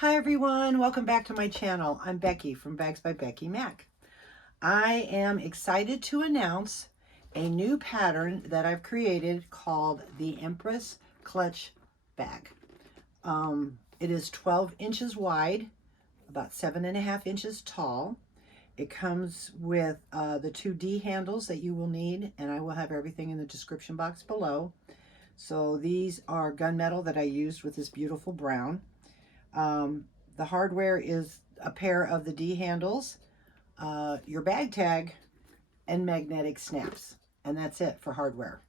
Hi everyone, welcome back to my channel. I'm Becky from BagsByBeckyMac. I am excited to announce a new pattern that I've created called the Empress Clutch Bag. It is 12 inches wide, about 7.5 inches tall. It comes with the 2 D handles that you will need, and I will have everything in the description box below. So these are gunmetal that I used with this beautiful brown. The hardware is a pair of the D handles, your bag tag, and magnetic snaps. And that's it for hardware.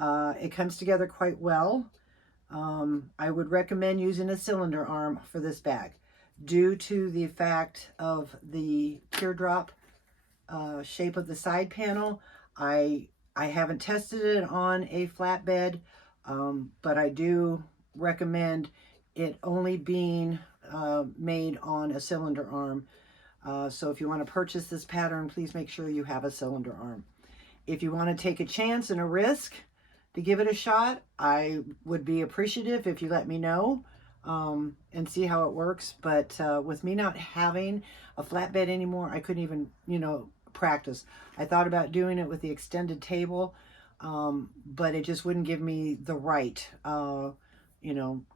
It comes together quite well. I would recommend using a cylinder arm for this bag due to the fact of the teardrop shape of the side panel. I haven't tested it on a flatbed, but I do recommend it only being made on a cylinder arm. So if you want to purchase this pattern, please make sure you have a cylinder arm. If you want to take a chance and a risk to give it a shot, I would be appreciative if you let me know and see how it works. But with me not having a flatbed anymore, I couldn't even, practice. I thought about doing it with the extended table, but it just wouldn't give me the right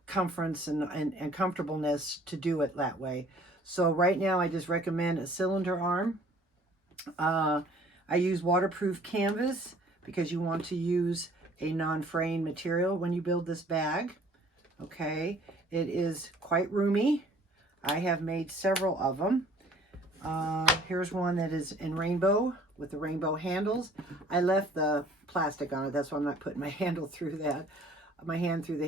comforts and comfortableness to do it that way. So right now I just recommend a cylinder arm. I use waterproof canvas because you want to use a non-fraying material when you build this bag. Okay, it is quite roomy. I have made several of them. Here's one that is in rainbow with the rainbow handles. I left the plastic on it, that's why I'm not putting my hand through the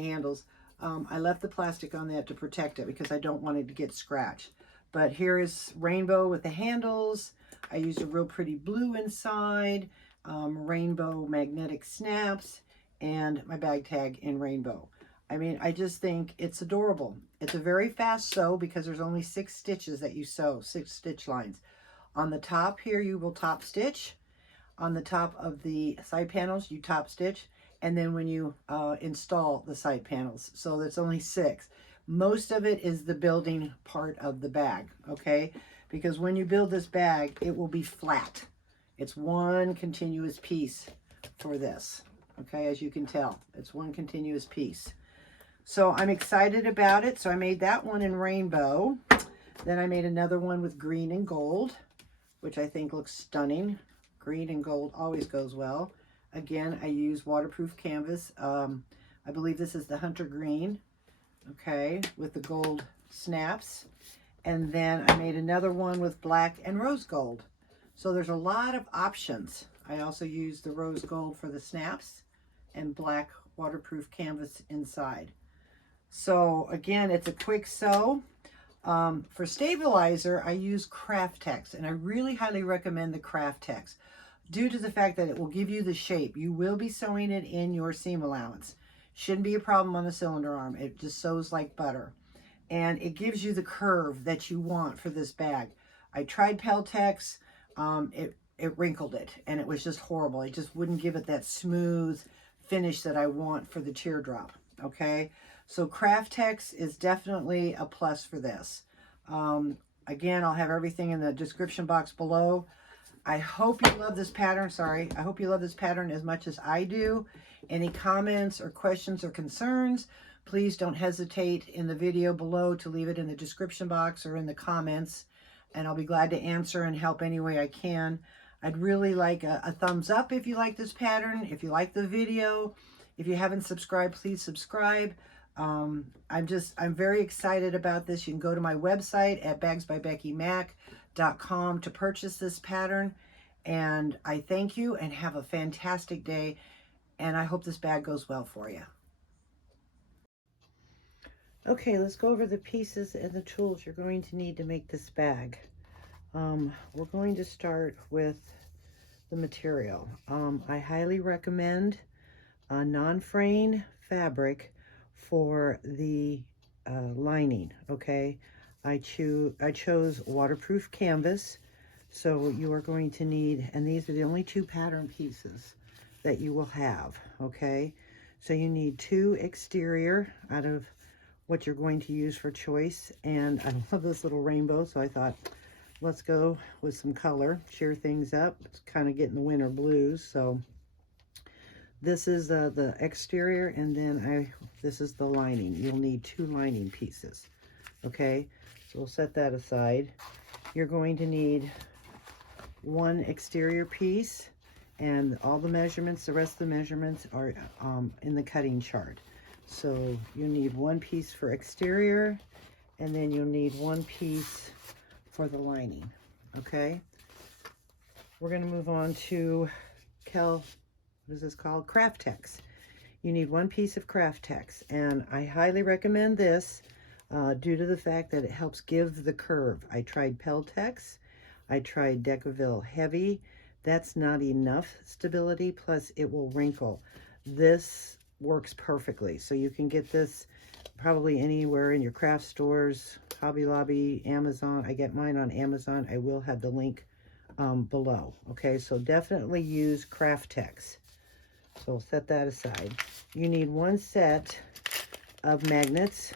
handles. I left the plastic on that to protect it because I don't want it to get scratched. But here is rainbow with the handles. I used a real pretty blue inside, rainbow magnetic snaps, and my bag tag in rainbow. I mean, I just think it's adorable. It's a very fast sew because there's only 6 stitches that you sew, 6 stitch lines. On the top here, you will top stitch. On the top of the side panels, you top stitch. And then when you install the side panels, so that's only 6. Most of it is the building part of the bag, okay? Because when you build this bag, it will be flat. It's one continuous piece for this, okay? As you can tell, it's one continuous piece. So I'm excited about it. So I made that one in rainbow. Then I made another one with green and gold, which I think looks stunning. Green and gold always goes well. Again, I use waterproof canvas. I believe this is the hunter green, okay, with the gold snaps. And then I made another one with black and rose gold. So there's a lot of options. I also used the rose gold for the snaps and black waterproof canvas inside. So again, it's a quick sew. For stabilizer, I use Kraft-Tex, and I really highly recommend the Kraft-Tex due to the fact that it will give you the shape. You will be sewing it in your seam allowance. Shouldn't be a problem on the cylinder arm. It just sews like butter. And it gives you the curve that you want for this bag. I tried Peltex. It wrinkled it, and it was just horrible. It just wouldn't give it that smooth finish that I want for the teardrop, okay? So Kraft-Tex is definitely a plus for this. Again, I'll have everything in the description box below. I hope you love this pattern. I hope you love this pattern as much as I do. Any comments or questions or concerns, please don't hesitate in the video below to leave it in the description box or in the comments, and I'll be glad to answer and help any way I can. I'd really like a thumbs up if you like this pattern, if you like the video. If you haven't subscribed, please subscribe. I'm very excited about this. You can go to my website at BagsByBeckyMac.com to purchase this pattern. And I thank you and have a fantastic day. And I hope this bag goes well for you. Okay, let's go over the pieces and the tools you're going to need to make this bag. We're going to start with the material. I highly recommend a non-fraying fabric for the lining, okay? I chose waterproof canvas, so you are going to need, and these are the only 2 pattern pieces that you will have, okay? So you need 2 exterior out of what you're going to use for choice. And I love this little rainbow, so I thought, let's go with some color, cheer things up. It's kind of getting the winter blues. So this is the exterior, and then this is the lining. You'll need 2 lining pieces. Okay, so we'll set that aside. You're going to need 1 exterior piece, and all the measurements, the rest of the measurements are in the cutting chart. So you need 1 piece for exterior, and then you'll need 1 piece for the lining. Okay, we're going to move on to what is this called? Kraft-Tex. You need 1 piece of Kraft-Tex, and I highly recommend this due to the fact that it helps give the curve. I tried Peltex, I tried Decaville Heavy. That's not enough stability, plus it will wrinkle. This works perfectly. So you can get this probably anywhere in your craft stores, Hobby Lobby, Amazon. I get mine on Amazon. I will have the link below. Okay, so definitely use Kraft-Tex. So we'll set that aside. You need 1 set of magnets.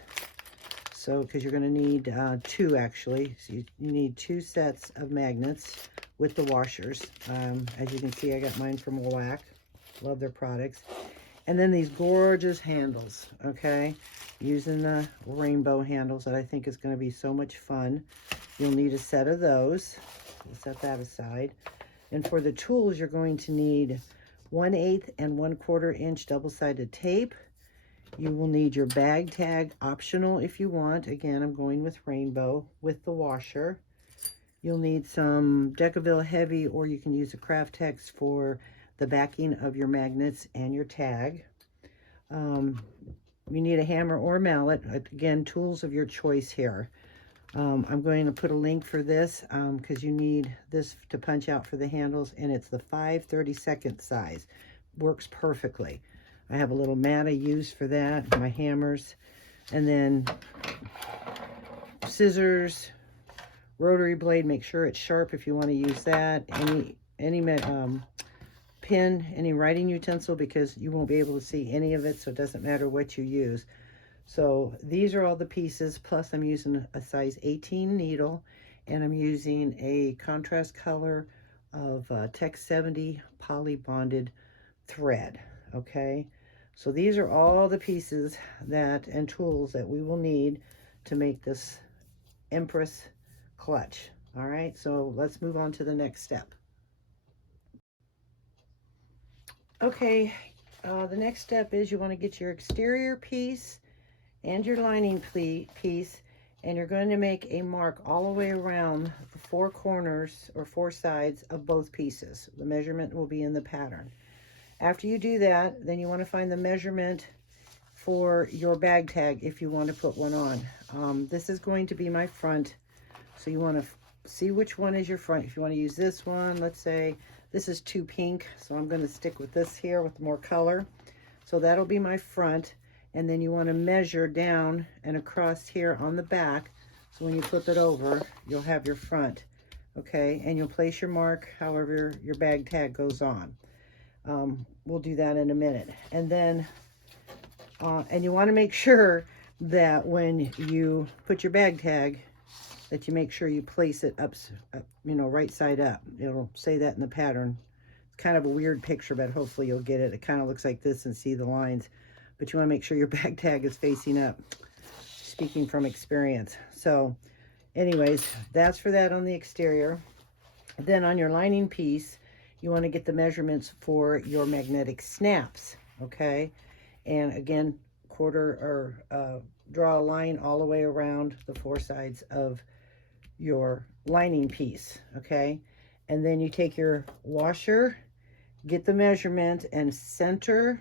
So, because you're going to need 2 actually. So you need 2 sets of magnets with the washers. As you can see, I got mine from WAC. Love their products. And then these gorgeous handles, okay? Using the rainbow handles that I think is going to be so much fun. You'll need a set of those. We'll set that aside. And for the tools, you're going to need 1/8 and 1/4 inch double-sided tape. You will need your bag tag, optional if you want. Again, I'm going with rainbow with the washer. You'll need some Decaville Heavy, or you can use a Kraft-Tex for the backing of your magnets and your tag. You need a hammer or mallet. Again, tools of your choice here. I'm going to put a link for this because you need this to punch out for the handles, and it's the 5/32 size. Works perfectly. I have a little mat I use for that, my hammers, and then scissors, rotary blade. Make sure it's sharp if you want to use that. Any pen, any writing utensil, because you won't be able to see any of it, so it doesn't matter what you use. So these are all the pieces, plus I'm using a size 18 needle, and I'm using a contrast color of Tex 70 poly bonded thread. Okay, so these are all the pieces and tools that we will need to make this Empress clutch. All right, so let's move on to the next step. Okay, the next step is you want to get your exterior piece and your lining piece, and you're going to make a mark all the way around the 4 corners or 4 sides of both pieces. The measurement will be in the pattern. After you do that, then you want to find the measurement for your bag tag if you want to put one on. This is going to be my front, so you want to see which one is your front. If you want to use this one, let's say this is too pink, so I'm going to stick with this here with more color. So that'll be my front, and then you want to measure down and across here on the back, so when you flip it over, you'll have your front. Okay, and you'll place your mark however your bag tag goes on. We'll do that in a minute. And then, and you want to make sure that when you put your bag tag, that you make sure you place it up, you know, right side up. It'll say that in the pattern. It's kind of a weird picture, but hopefully you'll get it. It kind of looks like this and see the lines, but you want to make sure your bag tag is facing up. Speaking from experience. So anyways, that's for that on the exterior. Then on your lining piece, you want to get the measurements for your magnetic snaps, okay? And again, draw a line all the way around the 4 sides of your lining piece, okay? And then you take your washer, get the measurement, and center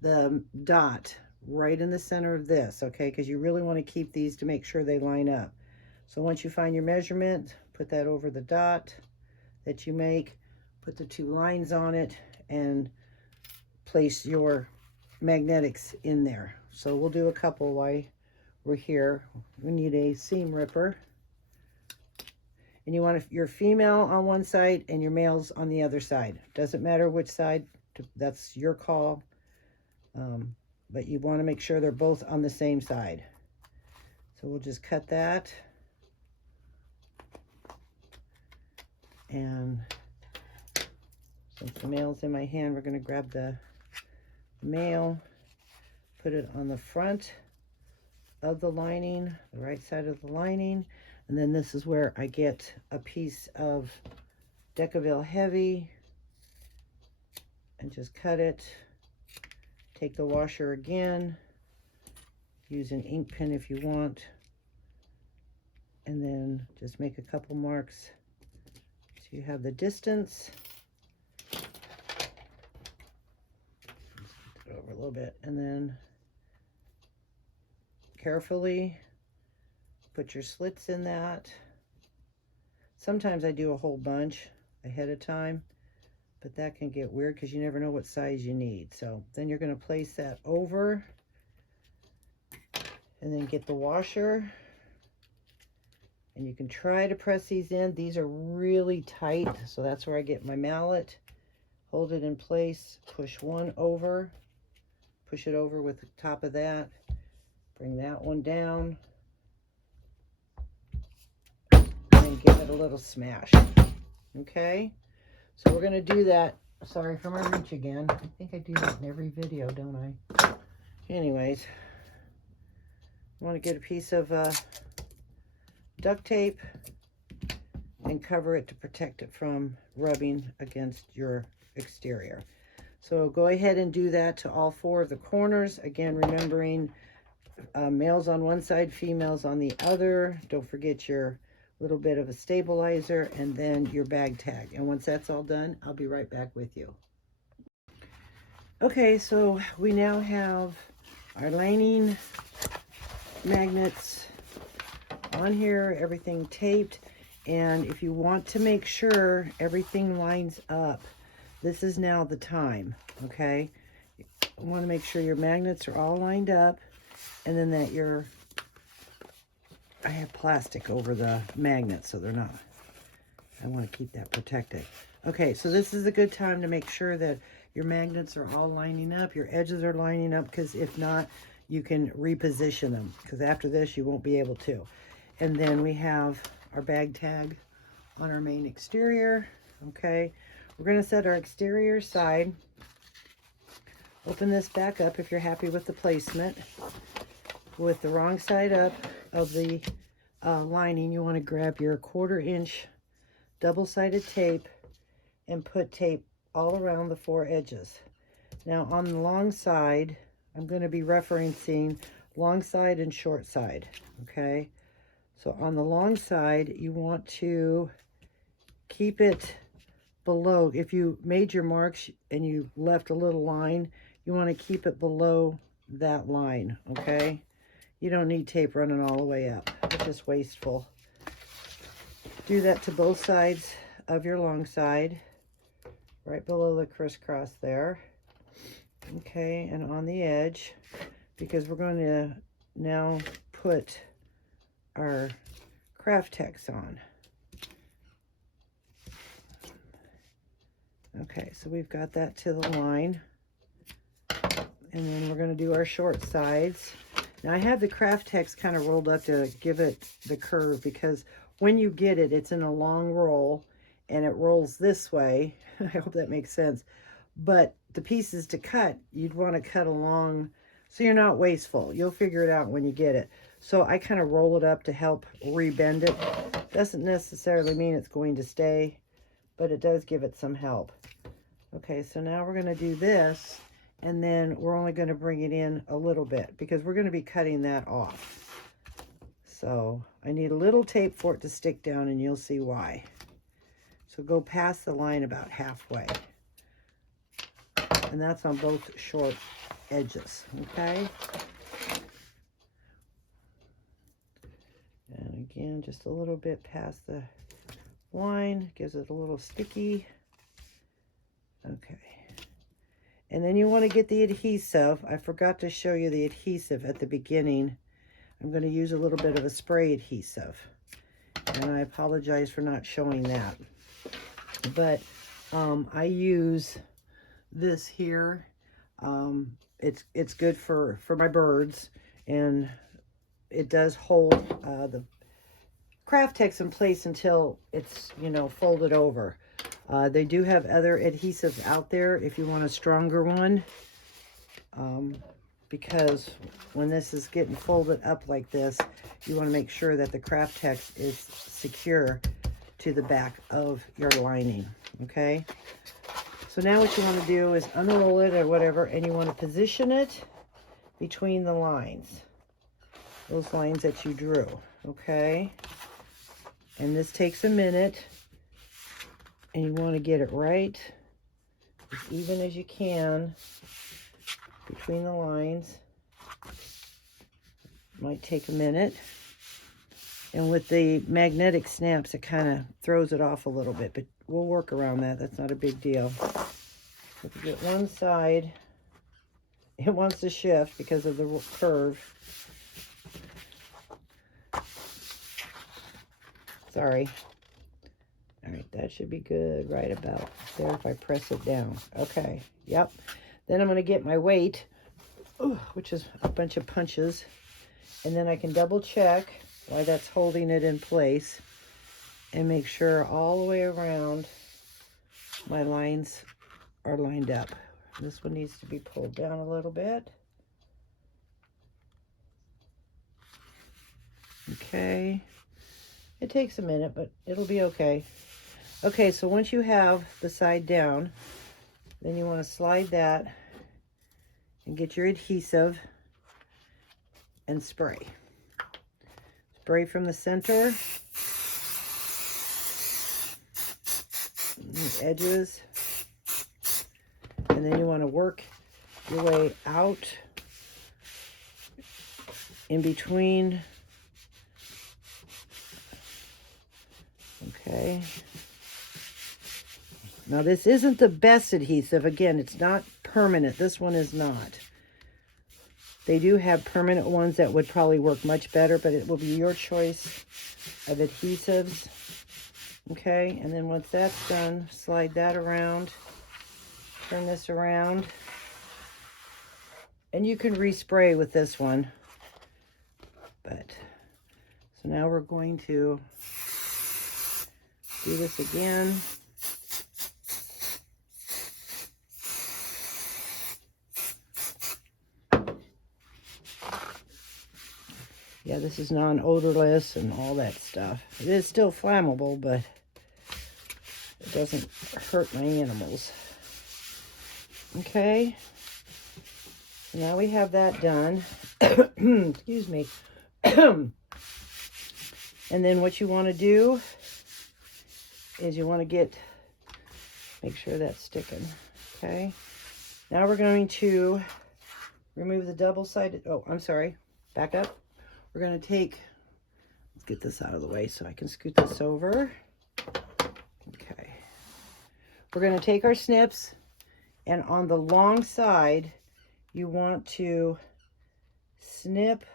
the dot right in the center of this, okay? Because you really want to keep these to make sure they line up. So once you find your measurement, put that over the dot that you make, put the 2 lines on it, and place your magnetics in there. So we'll do a couple while we're here. We need a seam ripper, and you want your female on one side and your males on the other side. Doesn't matter which side, that's your call, but you want to make sure they're both on the same side. So we'll just cut that. And since the mail's in my hand, we're going to grab the mail, put it on the front of the lining, the right side of the lining. And then this is where I get a piece of Decaville Heavy and just cut it. Take the washer again. Use an ink pen if you want. And then just make a couple marks so you have the distance. Just over a little bit. And then carefully put your slits in that. Sometimes I do a whole bunch ahead of time, but that can get weird because you never know what size you need. So then you're going to place that over and then get the washer. And you can try to press these in. These are really tight, so that's where I get my mallet. Hold it in place, push one over, push it over with the top of that. Bring that one down. And give it a little smash. Okay? So we're going to do that. Sorry for my reach again. I think I do that in every video, don't I? Anyways, I want to get a piece of duct tape and cover it to protect it from rubbing against your exterior. So go ahead and do that to all four of the corners. Again, remembering males on one side, females on the other. Don't forget your little bit of a stabilizer and then your bag tag. And once that's all done, I'll be right back with you. Okay, so we now have our lining magnets on here, everything taped. And if you want to make sure everything lines up, this is now the time, okay? You want to make sure your magnets are all lined up, and then that I have plastic over the magnets so they're not. I want to keep that protected. Okay, so this is a good time to make sure that your magnets are all lining up, your edges are lining up, because if not, you can reposition them, because after this you won't be able to. And then we have our bag tag on our main exterior. Okay, we're going to set our exterior side. Open this back up if you're happy with the placement. With the wrong side up of the lining, you want to grab your 1/4 inch double-sided tape and put tape all around the four edges. Now on the long side, I'm going to be referencing long side and short side. Okay, so on the long side, you want to keep it below. If you made your marks and you left a little line, you want to keep it below that line. Okay, you don't need tape running all the way up. It's just wasteful. Do that to both sides of your long side, right below the crisscross there. Okay, and on the edge, because we're going to now put our Kraft-Tex on. Okay, so we've got that to the line. And then we're going to do our short sides. Now I have the Kraft-Tex kind of rolled up to give it the curve, because when you get it, it's in a long roll and it rolls this way. I hope that makes sense. But the pieces to cut, you'd want to cut along so you're not wasteful. You'll figure it out when you get it. So I kind of roll it up to help rebend it. Doesn't necessarily mean it's going to stay, but it does give it some help. Okay, so now we're going to do this, and then we're only going to bring it in a little bit because we're going to be cutting that off. So I need a little tape for it to stick down, and you'll see why. So go past the line about halfway. And that's on both short edges, okay? And again, just a little bit past the line, gives it a little sticky. Okay. And then you want to get the adhesive. I forgot to show you the adhesive at the beginning. I'm going to use a little bit of a spray adhesive. And I apologize for not showing that. But I use this here. It's good for my birds, and it does hold the Kraft-Tex in place until it's, you know, folded over. They do have other adhesives out there if you want a stronger one. Because when this is getting folded up like this, you want to make sure that the Kraft-Tex is secure to the back of your lining, okay? So now what you want to do is unroll it or whatever, and you want to position it between the lines, those lines that you drew, okay? And this takes a minute, and you want to get it right as even as you can between the lines. Might take a minute. And with the magnetic snaps, it kind of throws it off a little bit, but we'll work around that. That's not a big deal. If you get one side, it wants to shift because of the curve. Sorry. All right, that should be good right about there if I press it down. Okay, yep. Then I'm going to get my weight, which is a bunch of punches, and then I can double check why that's holding it in place and make sure all the way around my lines are lined up. This one needs to be pulled down a little bit. Okay. It takes a minute, but it'll be okay. Okay, so once you have the side down, then you want to slide that and get your adhesive and spray. Spray from the center, the edges, and then you want to work your way out in between. Okay. Now this isn't the best adhesive. Again, it's not permanent. This one is not. They do have permanent ones that would probably work much better, but it will be your choice of adhesives. Okay, and then once that's done, slide that around, turn this around, and you can respray with this one. But, so now we're going to do this again. Yeah, this is non-odorless and all that stuff. It is still flammable, but it doesn't hurt my animals. Okay. So now we have that done. Excuse me. And then what you want to do is you want to make sure that's sticking. Okay. Now we're going to remove the double-sided, oh, I'm sorry. Back up. We're going to let's get this out of the way so I can scoot this over. Okay. We're going to take our snips, and on the long side, you want to snip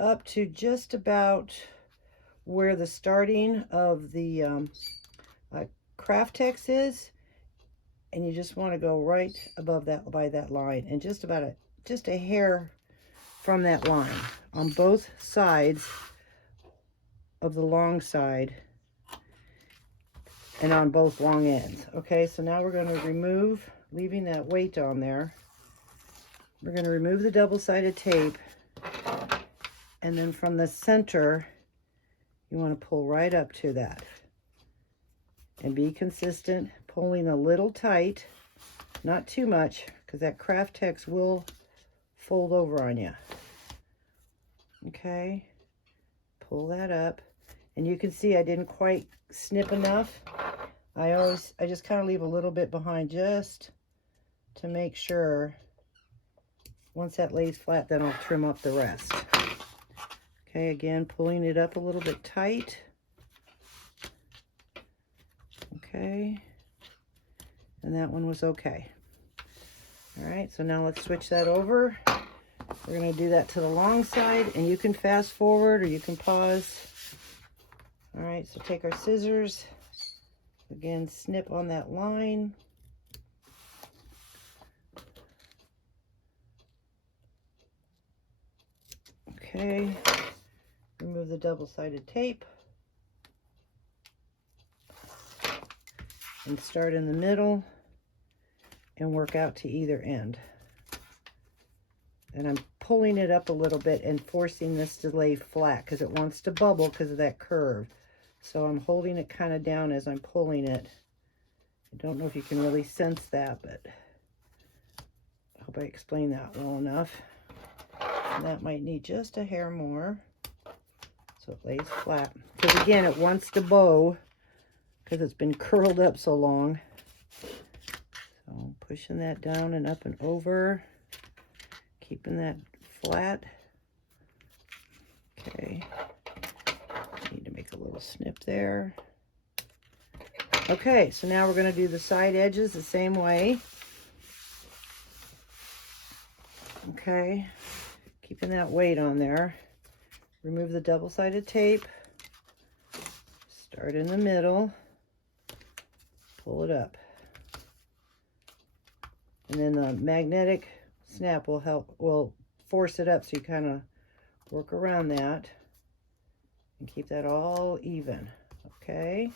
up to just about where the starting of the Kraft-Tex is, and you just want to go right above that, by that line, and just a hair from that line on both sides of the long side and on both long ends. Okay, so now we're going to remove, leaving that weight on there. We're going to remove the double-sided tape, and then from the center, you want to pull right up to that. And be consistent, pulling a little tight, not too much, because that Kraft-Tex will fold over on you. Okay, pull that up, and you can see I didn't quite snip enough. I just kind of leave a little bit behind just to make sure. Once that lays flat, then I'll trim up the rest. Okay, again, pulling it up a little bit tight. Okay, and that one was okay. All right, so now let's switch that over. We're going to do that to the long side, and you can fast forward or you can pause. All right, so take our scissors. Again, snip on that line. Okay, remove the double-sided tape and start in the middle and work out to either end. And I'm pulling it up a little bit and forcing this to lay flat because it wants to bubble because of that curve. So I'm holding it kind of down as I'm pulling it. I don't know if you can really sense that, but I hope I explained that well enough. And that might need just a hair more so it lays flat. Because again, it wants to bow because it's been curled up so long. So pushing that down and up and over, keeping that flat. Okay, need to make a little snip there. Okay, so now we're going to do the side edges the same way. Okay, keeping that weight on there. Remove the double-sided tape. Start in the middle. Pull it up. And then the magnetic snap will force it up, so you kind of work around that and keep that all even. Okay.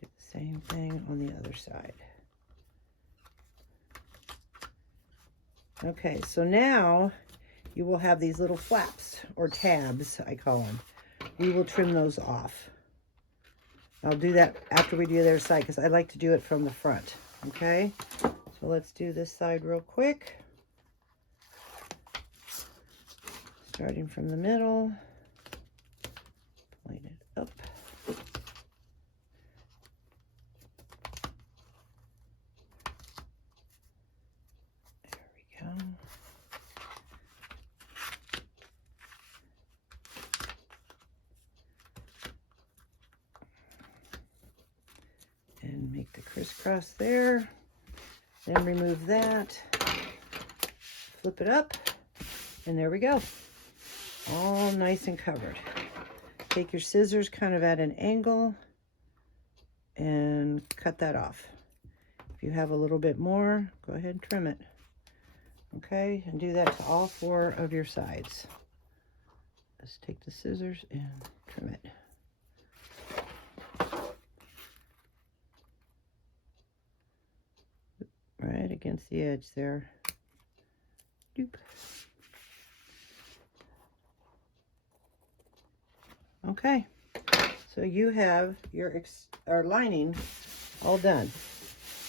Do the same thing on the other side. Okay, so now you will have these little flaps, or tabs, I call them. We will trim those off. I'll do that after we do the other side because I like to do it from the front. Okay, so let's do this side real quick. Starting from the middle, pulling it up. There we go. And make the crisscross there. Then remove that. Flip it up. And there we go. All nice and covered. Take your scissors kind of at an angle and cut that off. If you have a little bit more, go ahead and trim it. Okay, and do that to all 4 of your sides. Just take the scissors and trim it. Right against the edge there. Doop. Okay, so you have your lining all done.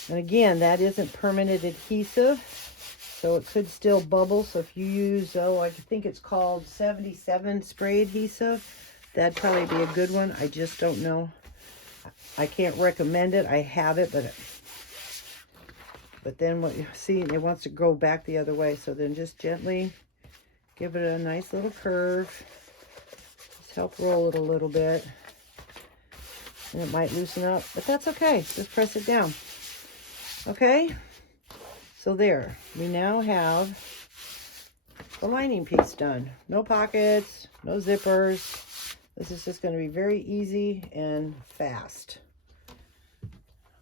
And again, that isn't permanent adhesive, so it could still bubble. So if you use, I think it's called 77 spray adhesive, that'd probably be a good one. I just don't know. I can't recommend it. I have it, but then what you see, it wants to go back the other way. So then just gently give it a nice little curve. Help roll it a little bit, and it might loosen up, but that's okay. Just press it down. Okay, so there, we now have the lining piece done. No pockets, no zippers. This is just going to be very easy and fast.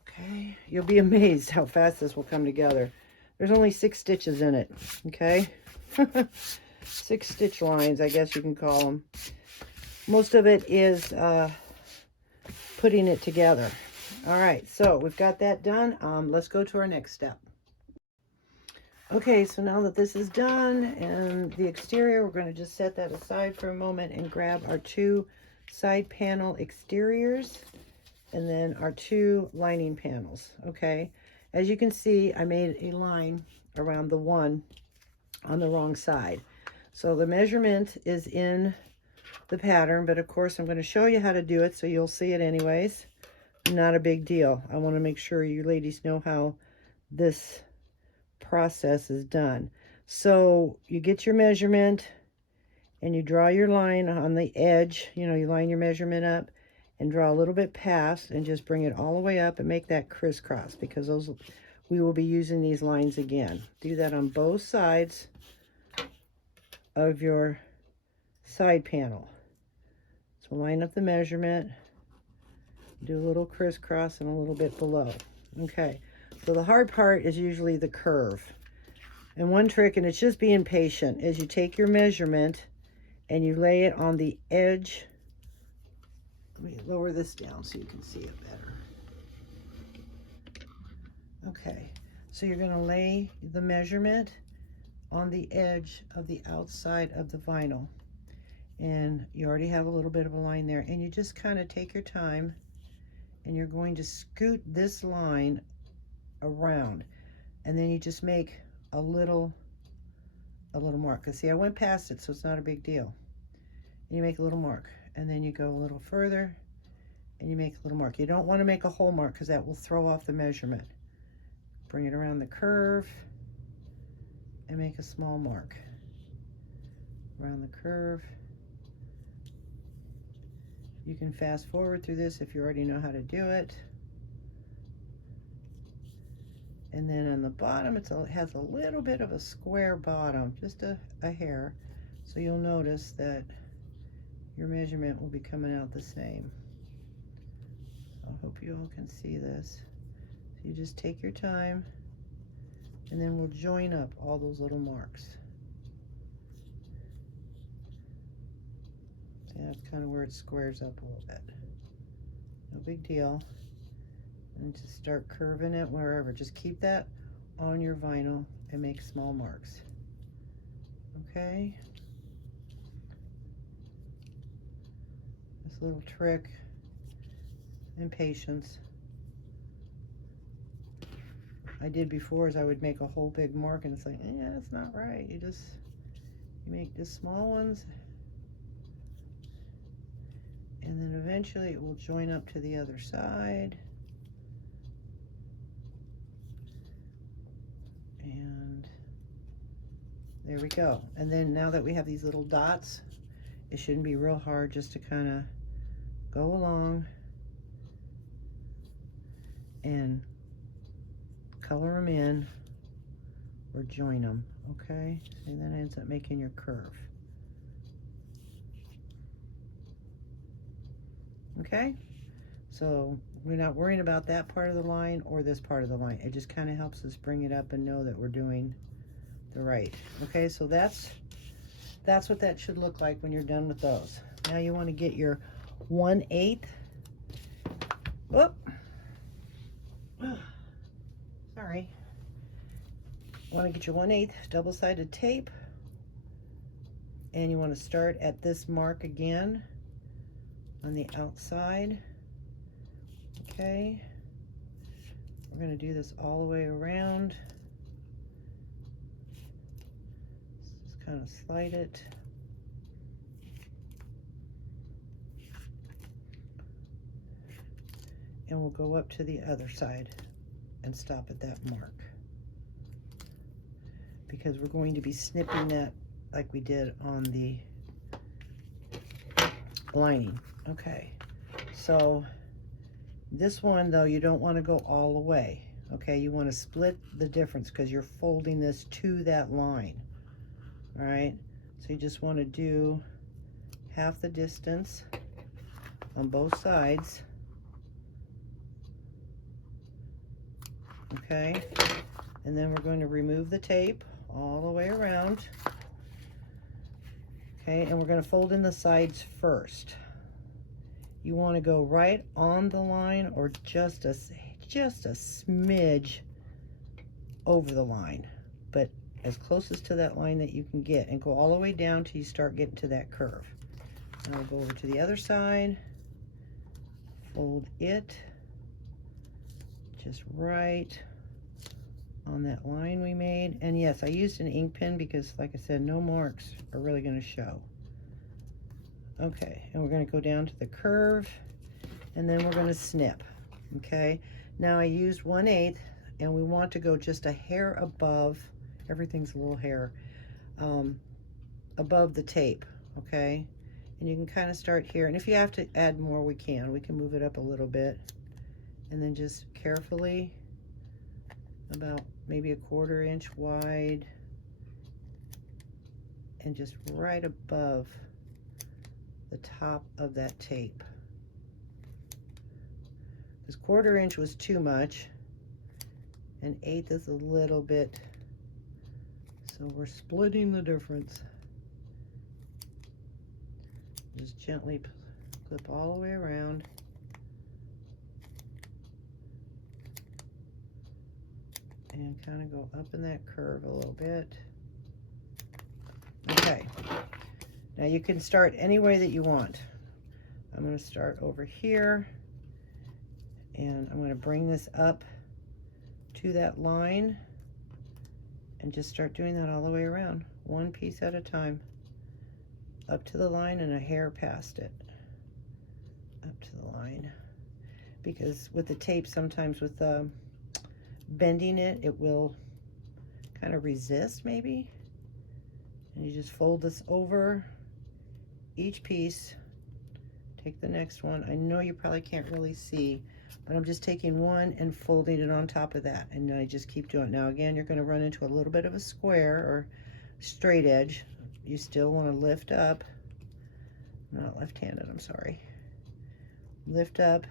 Okay, you'll be amazed how fast this will come together. There's only 6 stitches in it. Okay, 6 stitch lines, I guess you can call them. Most of it is putting it together. All right, so we've got that done. Let's go to our next step. Okay, so now that this is done and the exterior, we're going to just set that aside for a moment and grab our 2 side panel exteriors and then our 2 lining panels. Okay, as you can see, I made a line around the one on the wrong side. So the measurement is in the pattern, but of course I'm going to show you how to do it, so you'll see it anyways. Not a big deal. I want to make sure you ladies know how this process is done. So you get your measurement and you draw your line on the edge. You know, you line your measurement up and draw a little bit past and just bring it all the way up and make that crisscross, because we will be using these lines again. Do that on both sides of your side panel. So line up the measurement, do a little crisscross and a little bit below. Okay, so the hard part is usually the curve. And one trick, and it's just being patient, is you take your measurement and you lay it on the edge. Let me lower this down so you can see it better. Okay, so you're going to lay the measurement on the edge of the outside of the vinyl. And you already have a little bit of a line there. And you just kind of take your time and you're going to scoot this line around. And then you just make a little mark. Because see, I went past it, so it's not a big deal. And you make a little mark. And then you go a little further and you make a little mark. You don't want to make a whole mark because that will throw off the measurement. Bring it around the curve and make a small mark. Around the curve. You can fast forward through this if you already know how to do it. And then on the bottom, it has a little bit of a square bottom, just a hair. So you'll notice that your measurement will be coming out the same. I hope you all can see this. So you just take your time, and then we'll join up all those little marks. See, that's kind of where it squares up a little bit. No big deal. And just start curving it wherever. Just keep that on your vinyl and make small marks. Okay? This little trick and patience I did before is I would make a whole big mark and it's like, yeah, that's not right. You make just small ones and then eventually it will join up to the other side. And there we go. And then now that we have these little dots, it shouldn't be real hard just to kind of go along and color them in or join them, okay? And that ends up making your curve. Okay? So we're not worrying about that part of the line or this part of the line. It just kind of helps us bring it up and know that we're doing the right. Okay, so that's what that should look like when you're done with those. Now you want to get your 1/8. Whoop. Sorry. You want to get your 1/8 double-sided tape, and you want to start at this mark again on the outside. Okay, we're going to do this all the way around. Just kind of slide it. And we'll go up to the other side and stop at that mark, because we're going to be snipping that like we did on the lining. Okay, so this one though, you don't want to go all the way. Okay, you want to split the difference because you're folding this to that line. All right, so you just want to do half the distance on both sides. Okay, and then we're going to remove the tape all the way around. Okay, and we're going to fold in the sides first. You want to go right on the line or just a smidge over the line, but as closest to that line that you can get, and go all the way down till you start getting to that curve. And I'll go over to the other side, fold it just right on that line we made. And yes, I used an ink pen because, like I said, no marks are really going to show. Okay, and we're going to go down to the curve, and then we're going to snip. Okay, now I used 1/8, and we want to go just a hair above. Everything's a little hair above the tape. Okay, and you can kind of start here, and if you have to add more, we can move it up a little bit, and then just carefully, about maybe a 1/4 inch wide, and just right above the top of that tape. This 1/4 inch was too much, and 1/8 is a little bit So we're splitting the difference. Just gently clip all the way around. And kind of go up in that curve a little bit. Okay. Now you can start any way that you want. I'm going to start over here. And I'm going to bring this up to that line. And just start doing that all the way around. One piece at a time. Up to the line and a hair past it. Up to the line. Because with the tape, sometimes with bending it, it will kind of resist maybe. And you just fold this over each piece. Take the next one. I know you probably can't really see, but I'm just taking one and folding it on top of that. And I just keep doing it. Now again, you're going to run into a little bit of a square or straight edge. You still want to lift up. Not left-handed, I'm sorry. Lift up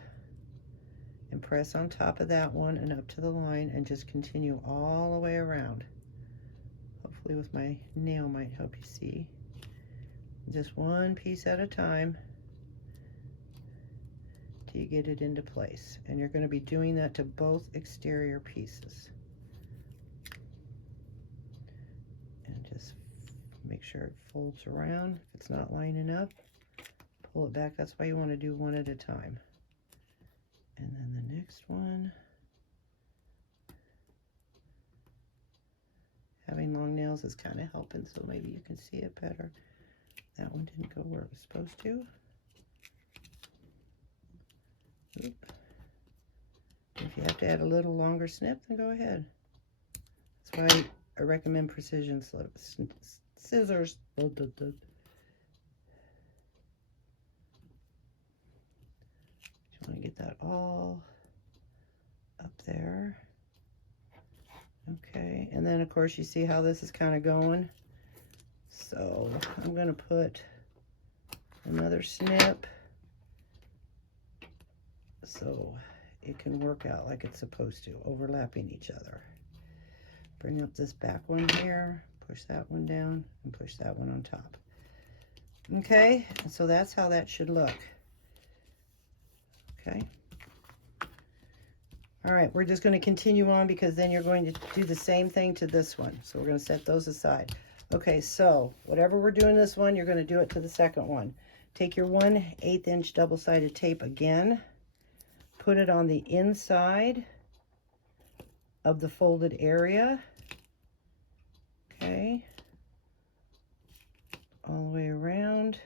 and press on top of that one and up to the line and just continue all the way around. Hopefully with my nail might help you see. Just one piece at a time till you get it into place. And you're going to be doing that to both exterior pieces. And just make sure it folds around. If it's not lining up, pull it back. That's why you want to do one at a time. And then the next one. Having long nails is kind of helping, so maybe you can see it better. That one didn't go where it was supposed to. Oop. If you have to add a little longer snip, then go ahead. That's why I recommend precision scissors. You want to get that all up there. Okay, and then of course you see how this is kind of going. So I'm going to put another snip so it can work out like it's supposed to, overlapping each other. Bring up this back one here, push that one down, and push that one on top. Okay, and so that's how that should look. Okay. All right, we're just going to continue on because then you're going to do the same thing to this one. So we're going to set those aside. Okay, so whatever we're doing this one, you're going to do it to the second one. Take your 1/8 inch double-sided tape again, put it on the inside of the folded area. Okay, all the way around.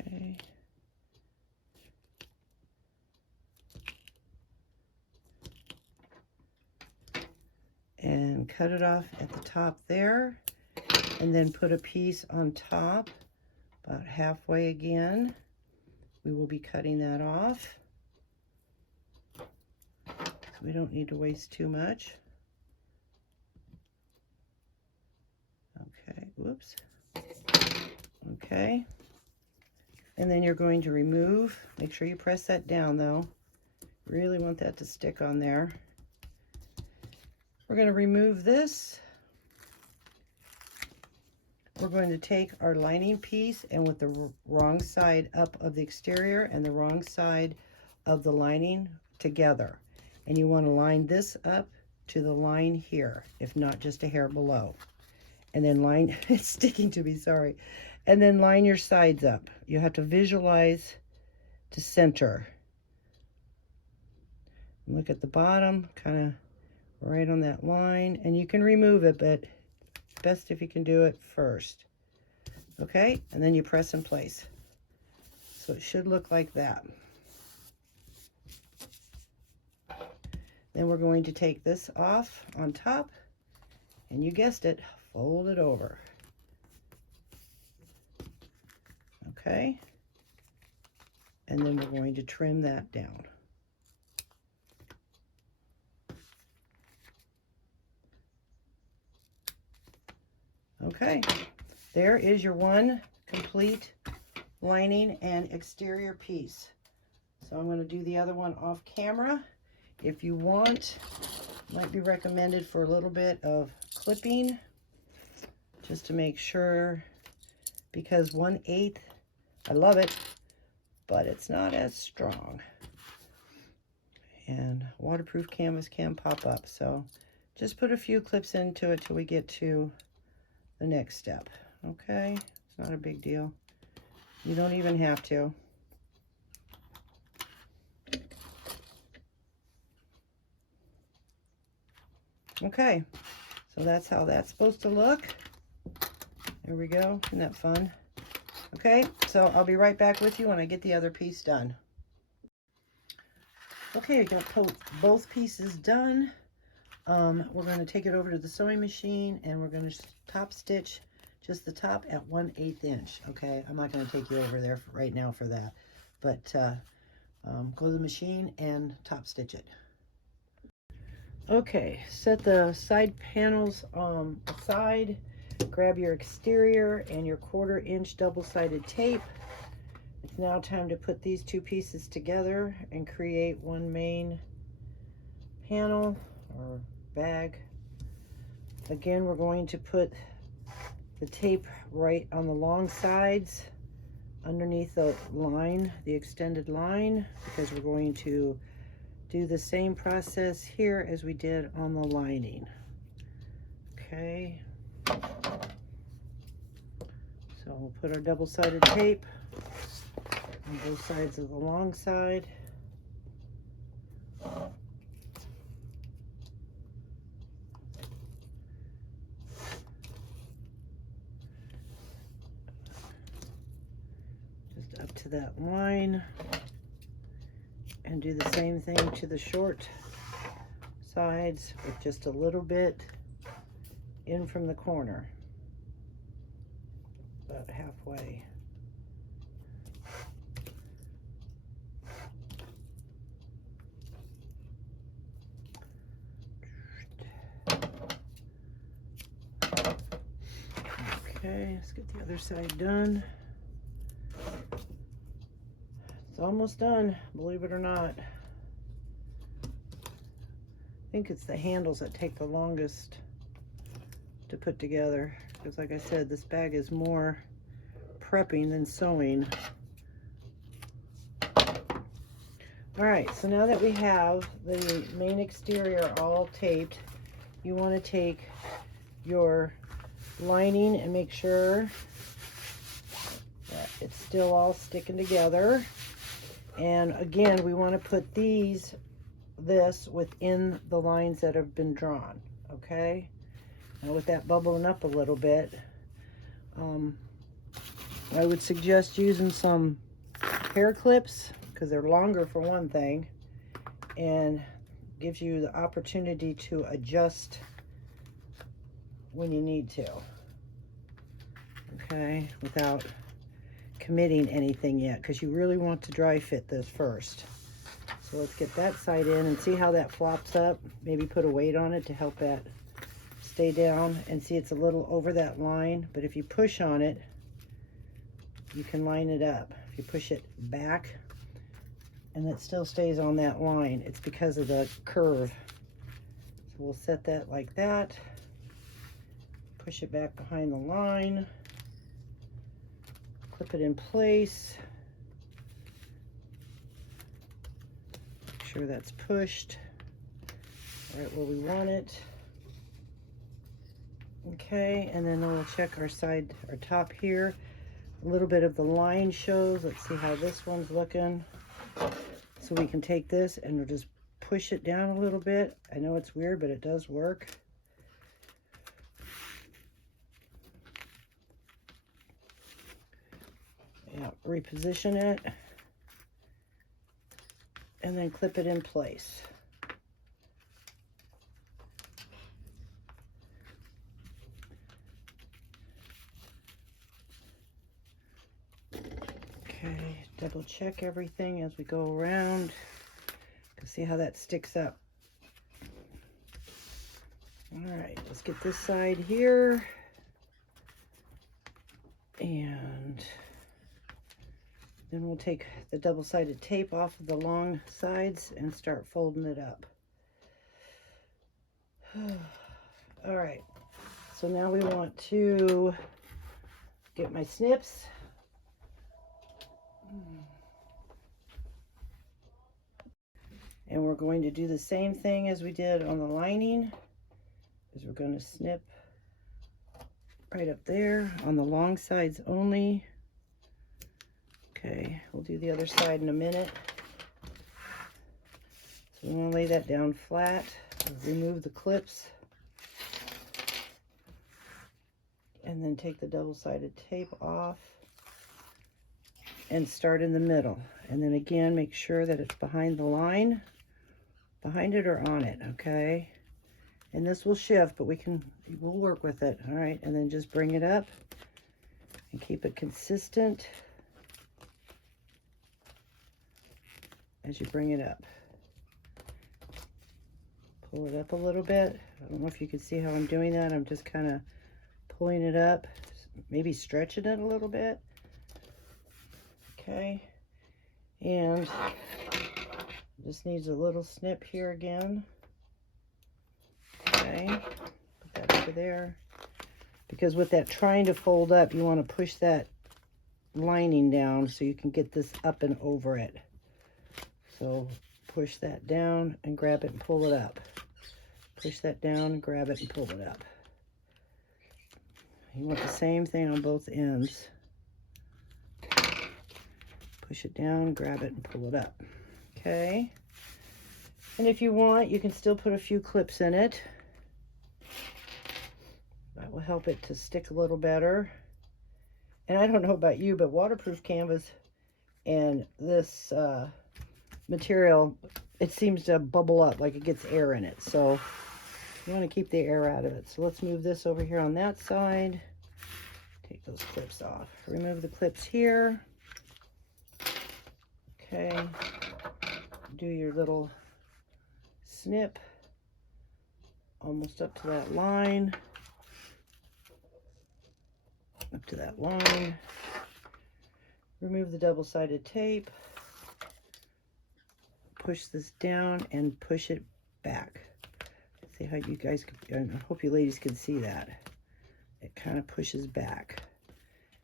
Okay. And cut it off at the top there, and then put a piece on top about halfway again. We will be cutting that off, so we don't need to waste too much. Okay, whoops. Okay. And then you're going to remove, make sure you press that down though. Really want that to stick on there. We're going to remove this. We're going to take our lining piece and with the wrong side up of the exterior and the wrong side of the lining together. And you want to line this up to the line here, if not just a hair below. And then line, it's sticking to me, sorry. And then line your sides up. You have to visualize to center. Look at the bottom, kind of right on that line. And you can remove it, but best if you can do it first. Okay, and then you press in place. So it should look like that. Then we're going to take this off on top, and you guessed it, fold it over. Okay, and then we're going to trim that down. Okay, there is your one complete lining and exterior piece. So I'm going to do the other one off camera, If you want, might be recommended for a little bit of clipping, just to make sure, because 1/8, I love it, but it's not as strong. And waterproof canvas can pop up, so just put a few clips into it till we get to the next step. Okay, it's not a big deal. You don't even have to. Okay, so that's how that's supposed to look. There we go. Isn't that fun? Okay, so I'll be right back with you when I get the other piece done. Okay, I got both pieces done. We're going to take it over to the sewing machine, and we're going to top stitch just the top at 1/8 inch. Okay, I'm not going to take you over there right now for that, but go to the machine and top stitch it. Okay, set the side panels aside, grab your exterior and your 1/4 inch double-sided tape. It's now time to put these two pieces together and create one main panel or bag. Again, we're going to put the tape right on the long sides underneath the line, the extended line, because we're going to do the same process here as we did on the lining. Okay, so we'll put our double-sided tape on both sides of the long side. Just up to that line, and do the same thing to the short sides with just a little bit in from the corner, about halfway. Okay, let's get the other side done. It's almost done, believe it or not. I think it's the handles that take the longest to put together, because like I said, this bag is more prepping than sewing. All right, so now that we have the main exterior all taped, you want to take your lining and make sure that it's still all sticking together. And again, we want to put this within the lines that have been drawn. Okay, now with that bubbling up a little bit, I would suggest using some hair clips, because they're longer for one thing, and gives you the opportunity to adjust when you need to. Okay, without committing anything yet, because you really want to dry fit this first. So let's get that side in and see how that flops up. Maybe put a weight on it to help that stay down, and see it's a little over that line, but if you push on it, you can line it up. If you push it back and it still stays on that line, it's because of the curve. So we'll set that like that, push it back behind the line, clip it in place, make sure that's pushed right where we want it. Okay, and then we'll check our top here. A little bit of the line shows. Let's see how this one's looking. So we can take this and we'll just push it down a little bit. I know it's weird, but it does work. Yeah, reposition it and then clip it in place. Okay, double check everything as we go around. You can see how that sticks up. All right, let's get this side here. And Then we'll take the double-sided tape off of the long sides and start folding it up. All right, so now we want to get my snips. And we're going to do the same thing as we did on the lining, is we're going to snip right up there on the long sides only. Okay, we'll do the other side in a minute. So we want to lay that down flat, remove the clips, and then take the double-sided tape off and start in the middle. And then again, make sure that it's behind the line, behind it or on it, okay? And this will shift, but we'll work with it, all right? And then just bring it up and keep it consistent as you bring it up. Pull it up a little bit. I don't know if you can see how I'm doing that. I'm just kind of pulling it up, maybe stretching it a little bit. Okay, and just needs a little snip here again. Okay, put that over there. Because with that trying to fold up, you want to push that lining down so you can get this up and over it. So push that down and grab it and pull it up. Push that down and grab it and pull it up. You want the same thing on both ends. Push it down, grab it, and pull it up. Okay. And if you want, you can still put a few clips in it. That will help it to stick a little better. And I don't know about you, but waterproof canvas and this material, it seems to bubble up like it gets air in it. So you want to keep the air out of it. So let's move this over here on that side. Take those clips off. Remove the clips here. Okay. Do your little snip almost up to that line. Up to that line. Remove the double-sided tape. Push this down and push it back. See how you guys can, I hope you ladies can see that. It kind of pushes back.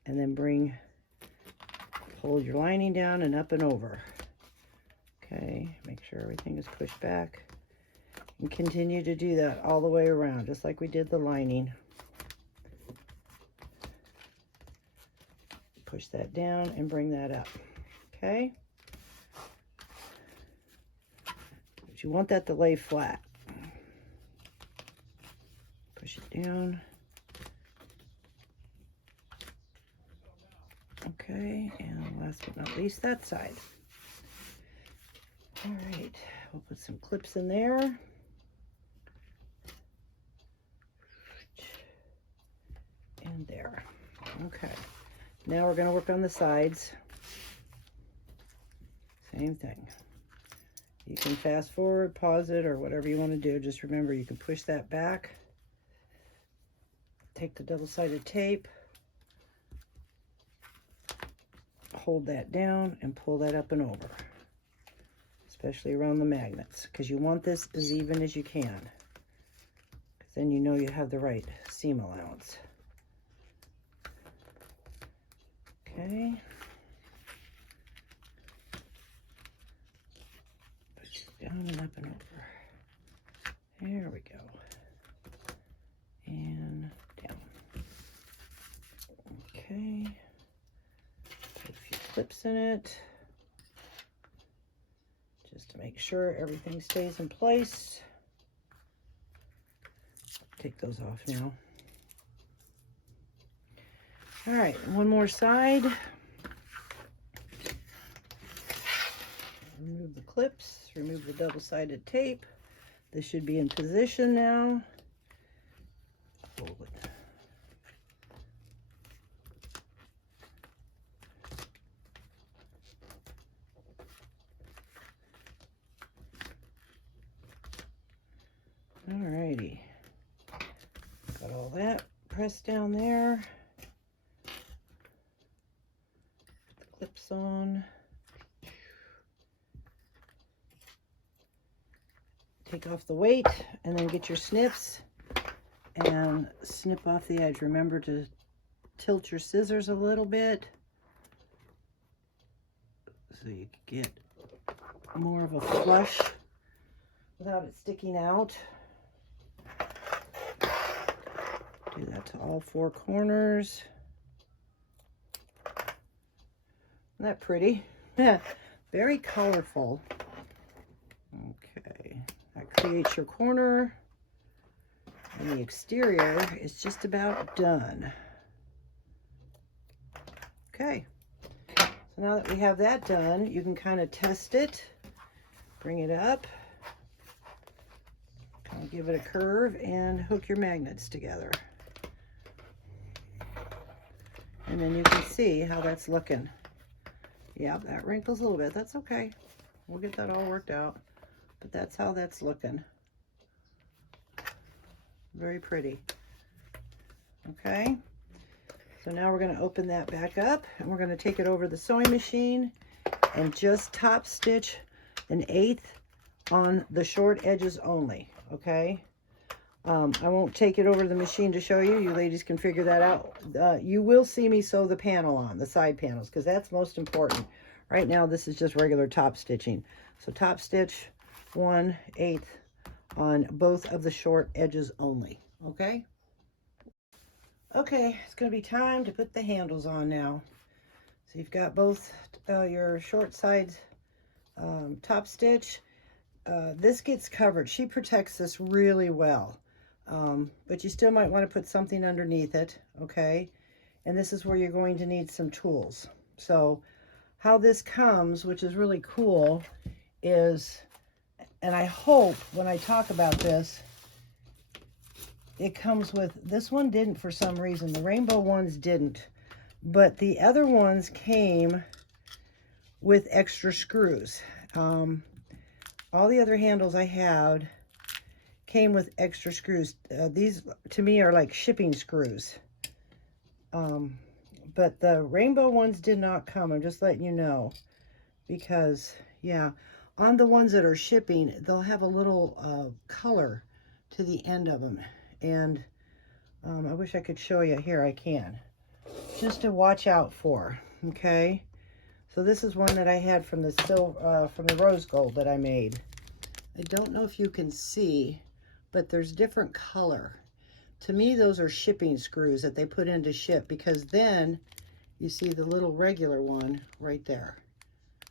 And then hold your lining down and up and over. Okay, make sure everything is pushed back. And continue to do that all the way around, just like we did the lining. Push that down and bring that up. Okay? But you want that to lay flat. Push it down. Okay, and last but not least, that side. All right, we'll put some clips in there. And there. Okay, now we're going to work on the sides. Same thing. You can fast forward, pause it, or whatever you want to do. Just remember, you can push that back. Take the double-sided tape. Hold that down and pull that up and over. Especially around the magnets. Because you want this as even as you can. Because then you know you have the right seam allowance. Okay. Push it down and up and over. There we go. And down. Okay. Put a few clips in it. Just to make sure everything stays in place. Take those off now. All right, one more side. Remove the clips, remove the double-sided tape. This should be in position now. Fold it. All righty. Got all that pressed down there. Put the clips this on. Take off the weight and then get your snips and snip off the edge. Remember to tilt your scissors a little bit so you can get more of a flush without it sticking out. Do that to all 4 corners. Isn't that pretty? Very colorful. Okay, that creates your corner, and the exterior is just about done. Okay, so now that we have that done, you can kind of test it, bring it up, kind of give it a curve, and hook your magnets together. And then you can see how that's looking. Yeah, that wrinkles a little bit. That's okay. We'll get that all worked out. But that's how that's looking. Very pretty. Okay. So now we're going to open that back up, and we're going to take it over the sewing machine and just top stitch 1/8 on the short edges only. Okay. I won't take it over to the machine to show you. You ladies can figure that out. You will see me sew the panel on, the side panels, because that's most important. Right now, this is just regular top stitching. So top stitch 1/8 on both of the short edges only. Okay? Okay, it's going to be time to put the handles on now. So you've got both your short sides top stitch. This gets covered. She protects this really well. But you still might want to put something underneath it, okay? And this is where you're going to need some tools. So how this comes, which is really cool, is, and I hope when I talk about this, it comes with, this one didn't for some reason. The rainbow ones didn't, but the other ones came with extra screws. All the other handles I had came with extra screws. These to me are like shipping screws, but the rainbow ones did not come. I'm just letting you know, because yeah, on the ones that are shipping, they'll have a little color to the end of them, and I wish I could show you. Here I can, just to watch out for. Okay, so this is one that I had from the from the rose gold that I made. I don't know if you can see, but there's different color. To me, those are shipping screws that they put in to ship, because then you see the little regular one right there.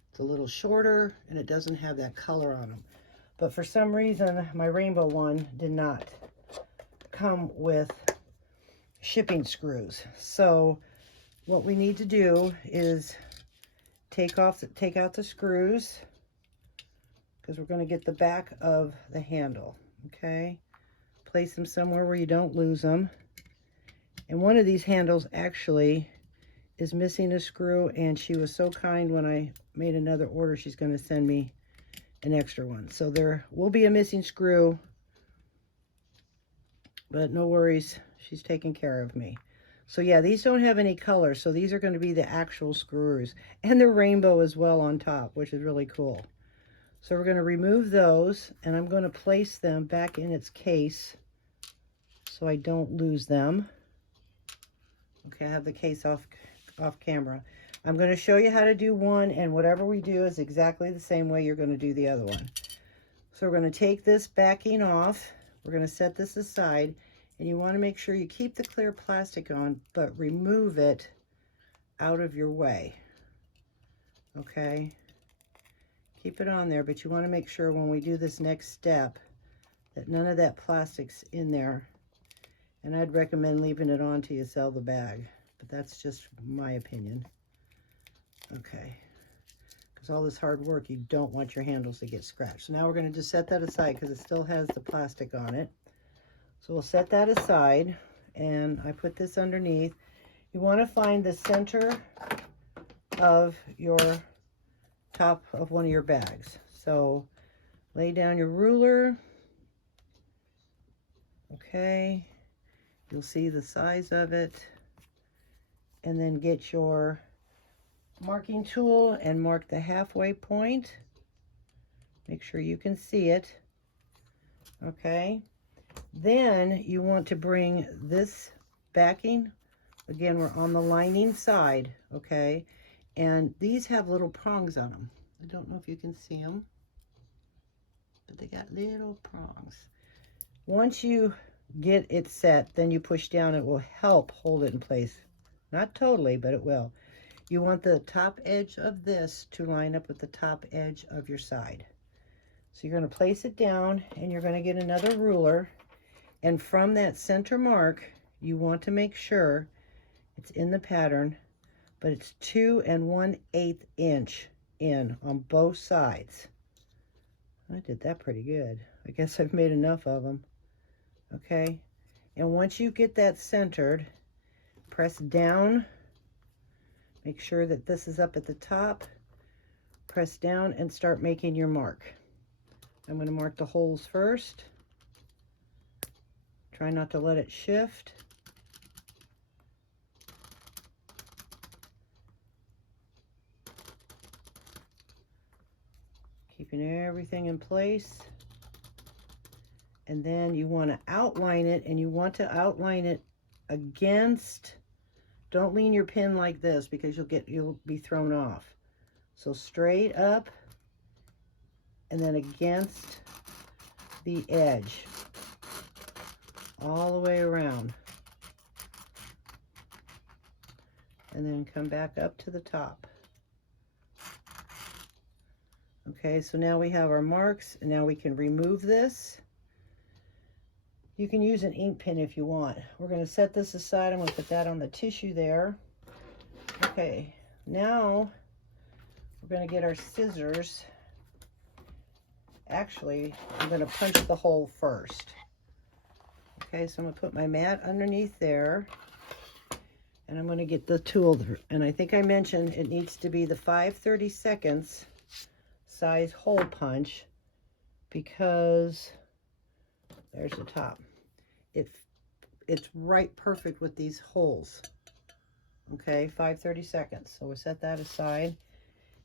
It's a little shorter and it doesn't have that color on them. But for some reason, my rainbow one did not come with shipping screws. So what we need to do is take out the screws, because we're going to get the back of the handle. Okay, place them somewhere where you don't lose them. And one of these handles actually is missing a screw, and she was so kind when I made another order, she's going to send me an extra one. So there will be a missing screw, but no worries, she's taking care of me. So yeah, these don't have any color, so these are going to be the actual screws, and they're rainbow as well on top, which is really cool. So we're going to remove those, and I'm going to place them back in its case so I don't lose them. Okay, I have the case off camera. I'm going to show you how to do one, and whatever we do is exactly the same way you're going to do the other one. So we're going to take this backing off. We're going to set this aside, and you want to make sure you keep the clear plastic on, but remove it out of your way. Okay? Keep it on there, but you want to make sure when we do this next step that none of that plastic's in there. And I'd recommend leaving it on till you sell the bag, but that's just my opinion. Okay, because all this hard work, you don't want your handles to get scratched. So now we're going to just set that aside because it still has the plastic on it. So we'll set that aside, and I put this underneath. You want to find the center of your top of one of your bags. So lay down your ruler. Okay, you'll see the size of it, and then get your marking tool and mark the halfway point. Make sure you can see it. Okay. Then you want to bring this backing. Again, we're on the lining side, okay? And these have little prongs on them. I don't know if you can see them, but they got little prongs. Once you get it set, then you push down. It will help hold it in place. Not totally, but it will. You want the top edge of this to line up with the top edge of your side. So you're going to place it down, and you're going to get another ruler. And from that center mark, you want to make sure it's in the pattern, but it's 2 1/8 inch in on both sides. I did that pretty good. I guess I've made enough of them. Okay. And once you get that centered, press down. Make sure that this is up at the top. Press down and start making your mark. I'm going to mark the holes first. Try not to let it shift. Keeping everything in place. And then you want to outline it, and you want to outline it against, don't lean your pin like this because you'll be thrown off. So straight up and then against the edge all the way around. And then come back up to the top. Okay, so now we have our marks, and now we can remove this. You can use an ink pen if you want. We're going to set this aside. I'm going to put that on the tissue there. Okay, now we're going to get our scissors. Actually, I'm going to punch the hole first. Okay, so I'm going to put my mat underneath there. And I'm going to get the tool. And I think I mentioned it needs to be the 5/32 size hole punch, because there's the top. It's right perfect with these holes. Okay, 5/32. So we'll set that aside.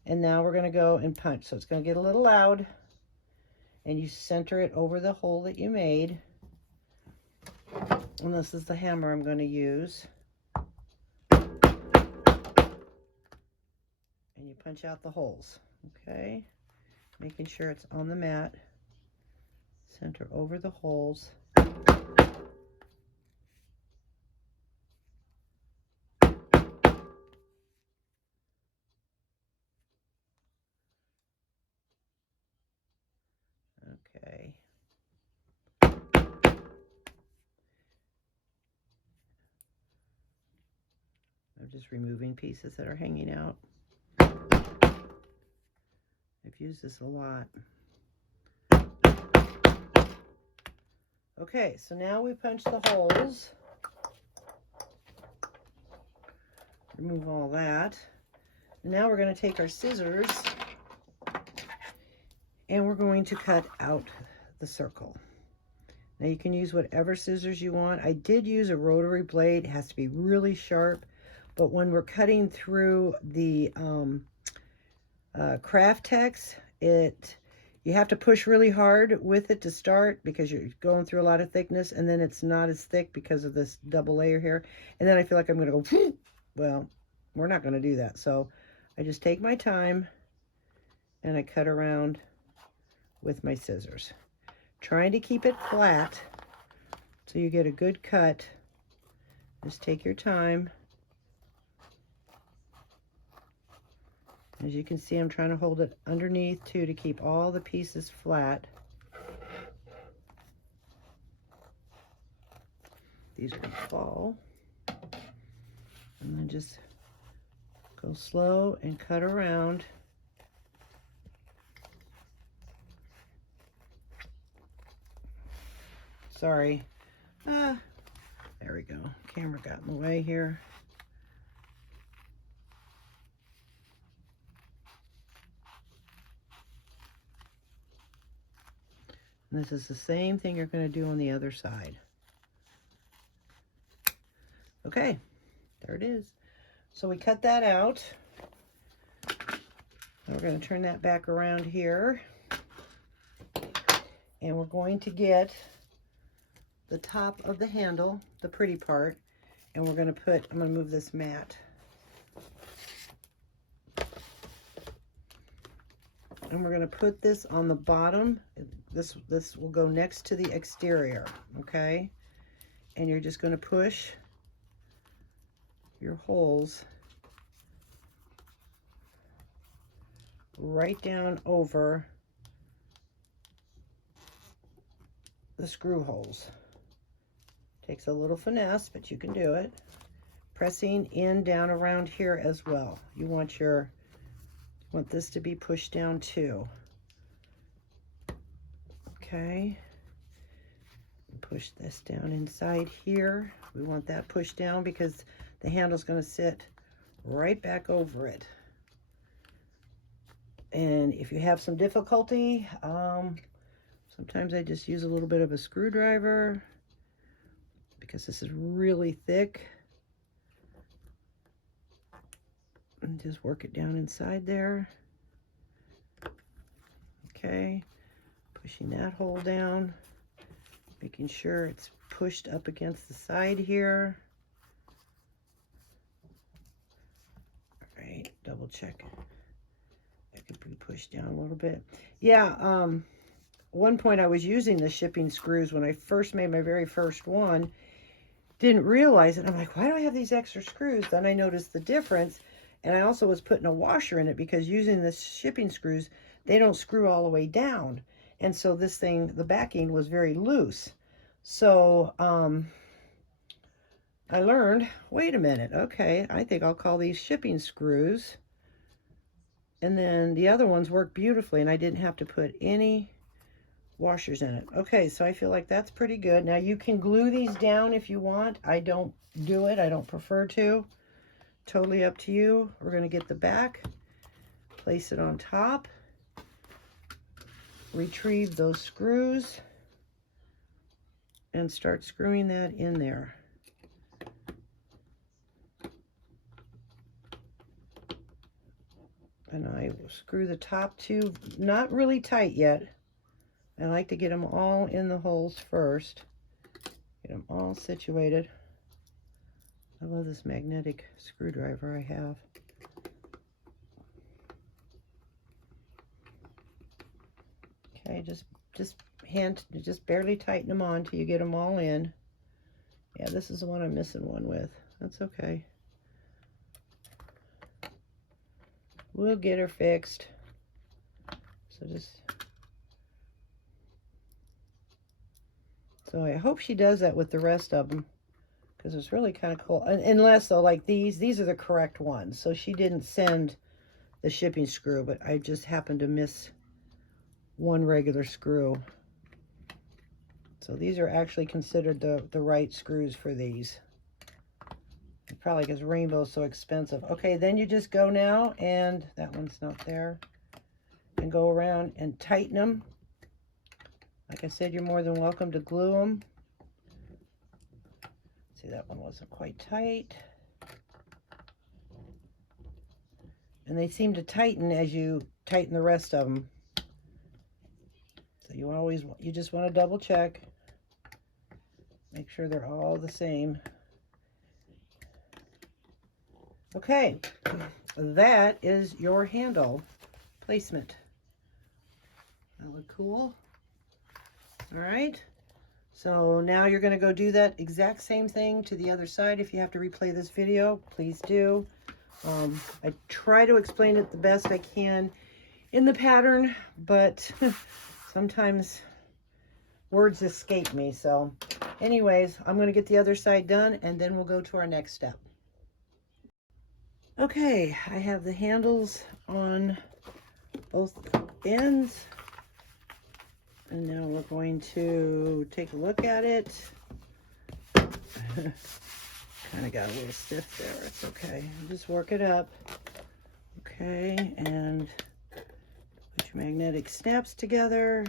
And now we're going to go and punch. So it's going to get a little loud. And you center it over the hole that you made. And this is the hammer I'm going to use. And you punch out the holes. Okay, making sure it's on the mat. Center over the holes. Okay. I'm just removing pieces that are hanging out. I've used this a lot. Okay, so now we punch the holes. Remove all that. And now we're going to take our scissors and we're going to cut out the circle. Now you can use whatever scissors you want. I did use a rotary blade. It has to be really sharp. But when we're cutting through the Kraft-Tex, you have to push really hard with it to start because you're going through a lot of thickness, and then it's not as thick because of this double layer here. And then I feel like I'm going to go, well, we're not going to do that. So I just take my time and I cut around with my scissors, trying to keep it flat so you get a good cut. Just take your time. As you can see, I'm trying to hold it underneath too to keep all the pieces flat. These are going to fall. And then just go slow and cut around. Sorry. There we go. Camera got in the way here. And this is the same thing you're going to do on the other side. Okay, there it is. So we cut that out. We're going to turn that back around here. And we're going to get the top of the handle, the pretty part, and we're going to put, I'm going to move this mat. And we're going to put this on the bottom. This will go next to the exterior, okay? And you're just going to push your holes right down over the screw holes. Takes a little finesse, but you can do it. Pressing in down around here as well. You want this to be pushed down too. Okay. Push this down inside here. We want that pushed down because the handle's going to sit right back over it. And if you have some difficulty, sometimes I just use a little bit of a screwdriver because this is really thick. And just work it down inside there. Okay, pushing that hole down, making sure it's pushed up against the side here. All right, double check. That could be pushed down a little bit. Yeah, one point I was using the shipping screws when I first made my very first one. Didn't realize it. I'm like, why do I have these extra screws? Then I noticed the difference. And I also was putting a washer in it because using the shipping screws, they don't screw all the way down. And so this thing, the backing was very loose. So I learned, wait a minute, okay, I think I'll call these shipping screws. And then the other ones work beautifully and I didn't have to put any washers in it. Okay, so I feel like that's pretty good. Now you can glue these down if you want. I don't do it. I don't prefer to. Totally up to you. We're going to get the back, place it on top, retrieve those screws, and start screwing that in there. And I will screw the top two, not really tight yet. I like to get them all in the holes first. Get them all situated. I love this magnetic screwdriver I have. Okay, just barely tighten them on till you get them all in. Yeah, this is the one I'm missing one with. That's okay. We'll get her fixed. So I hope she does that with the rest of them, because it's really kind of cool. Unless, though, like these are the correct ones. So she didn't send the shipping screw, but I just happened to miss one regular screw. So these are actually considered the right screws for these. Probably because Rainbow's so expensive. Okay, then you just go now, and that one's not there, and go around and tighten them. Like I said, you're more than welcome to glue them. See, that one wasn't quite tight. And they seem to tighten as you tighten the rest of them. So you just want to double check. Make sure they're all the same. Okay, that is your handle placement. That look cool? All right, so now you're going to go do that exact same thing to the other side. If you have to replay this video, please do. I try to explain it the best I can in the pattern, but sometimes words escape me. So anyways, I'm going to get the other side done, and then we'll go to our next step. Okay, I have the handles on both ends. And now we're going to take a look at it. Kind of got a little stiff there. It's okay. Just work it up. Okay, and put your magnetic snaps together.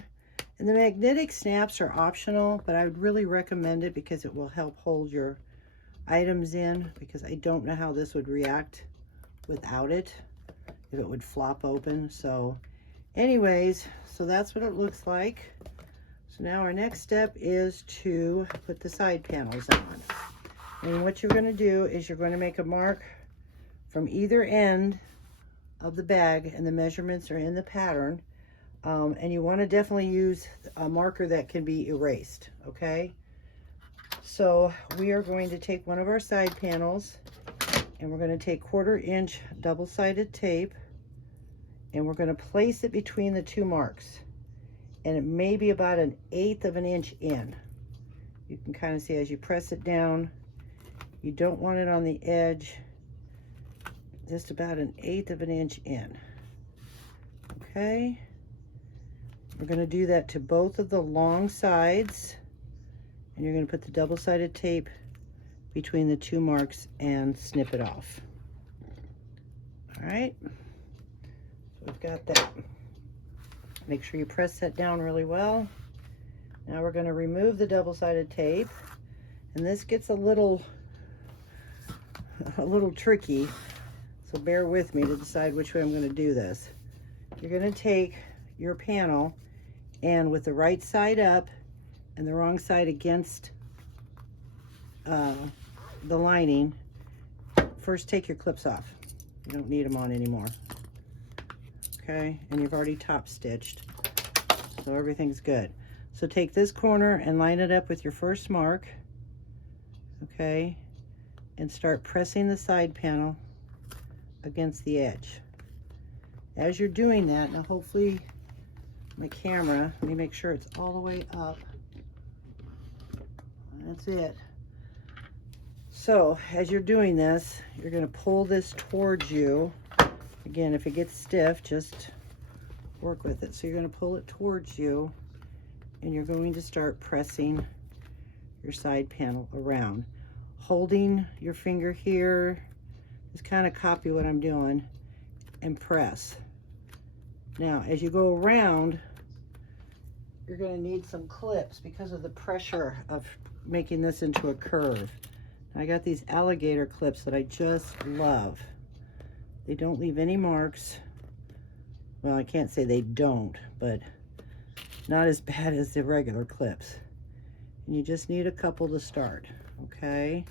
And the magnetic snaps are optional, but I would really recommend it because it will help hold your items in, because I don't know how this would react without it. if it would flop open. So anyways, so that's what it looks like. So now our next step is to put the side panels on. And what you're going to do is you're going to make a mark from either end of the bag, and the measurements are in the pattern. And you want to definitely use a marker that can be erased, okay? So we are going to take one of our side panels, and we're going to take 1/4 inch double-sided tape, and we're going to place it between the two marks. And it may be about 1/8 of an inch in. You can kind of see as you press it down, you don't want it on the edge, just about 1/8 of an inch in. Okay, we're going to do that to both of the long sides, and you're going to put the double-sided tape between the two marks and snip it off. All right, so we've got that. Make sure you press that down really well. Now we're going to remove the double-sided tape, and this gets a little tricky, so bear with me to decide which way I'm going to do this. You're going to take your panel, and with the right side up and the wrong side against the lining, first take your clips off. You don't need them on anymore. Okay, and you've already top stitched, so everything's good. So take this corner and line it up with your first mark, okay, and start pressing the side panel against the edge. As you're doing that, now hopefully my camera, let me make sure it's all the way up. That's it. So as you're doing this, you're going to pull this towards you. Again, if it gets stiff, just work with it. So you're going to pull it towards you, and you're going to start pressing your side panel around. Holding your finger here, just kind of copy what I'm doing and press. Now, as you go around, you're going to need some clips because of the pressure of making this into a curve. I got these alligator clips that I just love. They don't leave any marks. Well, I can't say they don't, but not as bad as the regular clips. And you just need a couple to start, okay?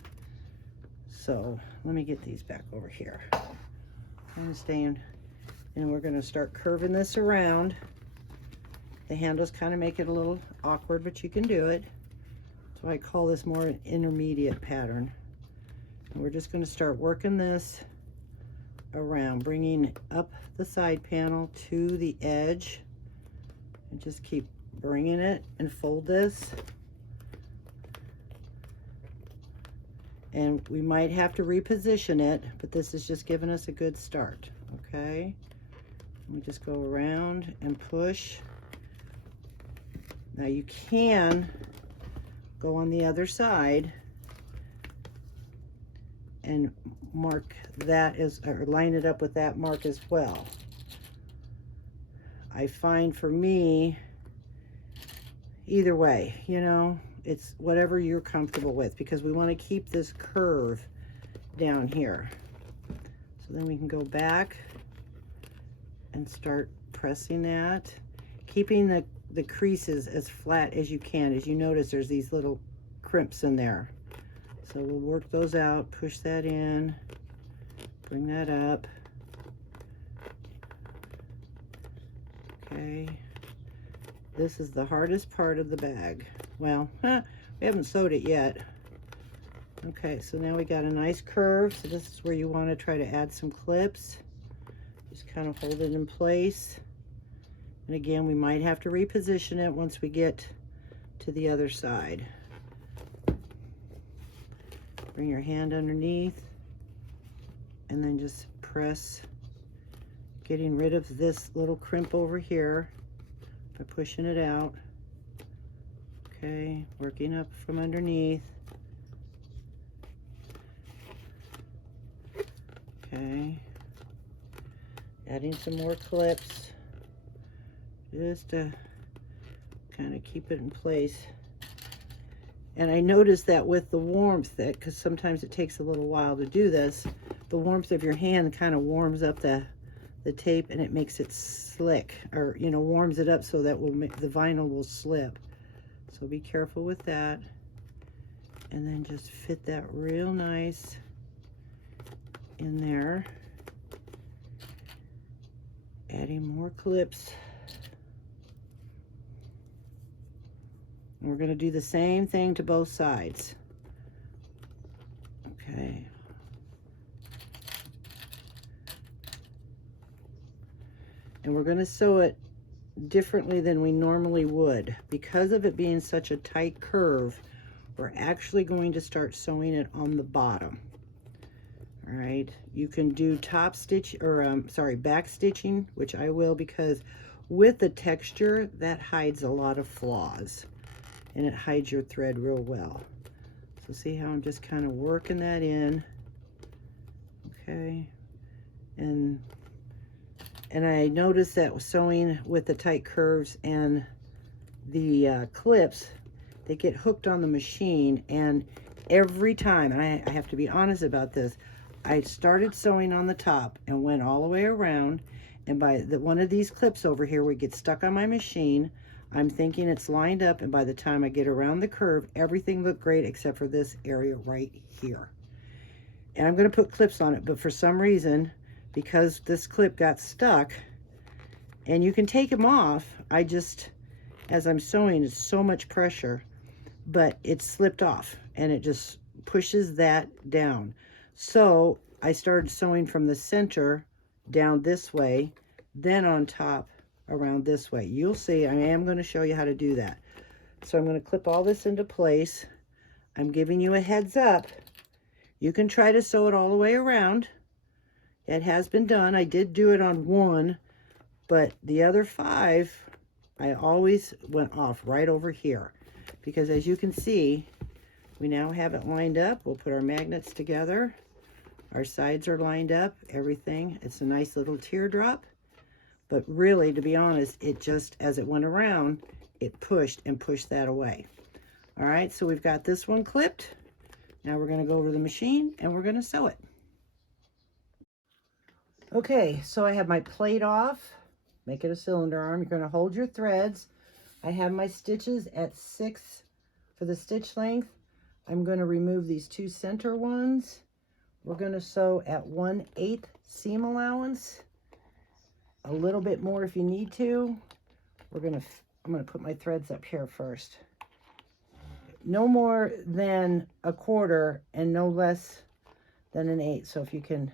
So let me get these back over here. I'm staying, and we're gonna start curving this around. The handles kind of make it a little awkward, but you can do it. So I call this more an intermediate pattern. And we're just gonna start working this around, bringing up the side panel to the edge, and just keep bringing it and fold this. And we might have to reposition it, but this is just giving us a good start, okay? We just go around and push. Now you can go on the other side and mark that as, or line it up with that mark as well. I find for me, either way, you know, it's whatever you're comfortable with, because we want to keep this curve down here. So then we can go back and start pressing that, keeping the creases as flat as you can. As you notice, there's these little crimps in there. So we'll work those out, push that in, bring that up. Okay. This is the hardest part of the bag. Well, we haven't sewed it yet. Okay, so now we got a nice curve. So this is where you want to try to add some clips. Just kind of hold it in place. And again, we might have to reposition it once we get to the other side. Bring your hand underneath and then just press, getting rid of this little crimp over here by pushing it out. Okay, working up from underneath. Okay, adding some more clips just to kind of keep it in place. And I noticed that with the warmth, that because sometimes it takes a little while to do this, the warmth of your hand kind of warms up the the tape, and it makes it slick, or you know, warms it up so that will make the vinyl will slip. So be careful with that. And then just fit that real nice in there. Adding more clips. And we're going to do the same thing to both sides. Okay. And we're going to sew it differently than we normally would. Because of it being such a tight curve, we're actually going to start sewing it on the bottom. All right, you can do top stitch, or back stitching, which I will, because with the texture, that hides a lot of flaws, and it hides your thread real well. So see how I'm just kind of working that in, okay? And I noticed that sewing with the tight curves and the clips, they get hooked on the machine, and every time, and I have to be honest about this, I started sewing on the top and went all the way around, and by one of these clips over here would get stuck on my machine. I'm thinking it's lined up, and by the time I get around the curve, everything looked great except for this area right here. And I'm going to put clips on it, but for some reason, because this clip got stuck, and you can take them off, I just, as I'm sewing, it's so much pressure, but it slipped off, and it just pushes that down. So I started sewing from the center down this way, then on top around this way. You'll see, I am going to show you how to do that. So I'm going to clip all this into place. I'm giving you a heads up. You can try to sew it all the way around. It has been done. I did do it on one, but the other 5, I always went off right over here. Because as you can see, we now have it lined up. We'll put our magnets together. Our sides are lined up, everything. It's a nice little teardrop. But really, to be honest, it just, as it went around, it pushed that away. All right, so we've got this one clipped. Now we're going to go over to the machine and we're going to sew it. Okay, so I have my plate off. Make it a cylinder arm. You're going to hold your threads. I have my stitches at 6 for the stitch length. I'm going to remove these 2 center ones. We're going to sew at 1/8 seam allowance. A little bit more if you need to. I'm going to put my threads up here first. No more than 1/4 and no less than 1/8. So if you can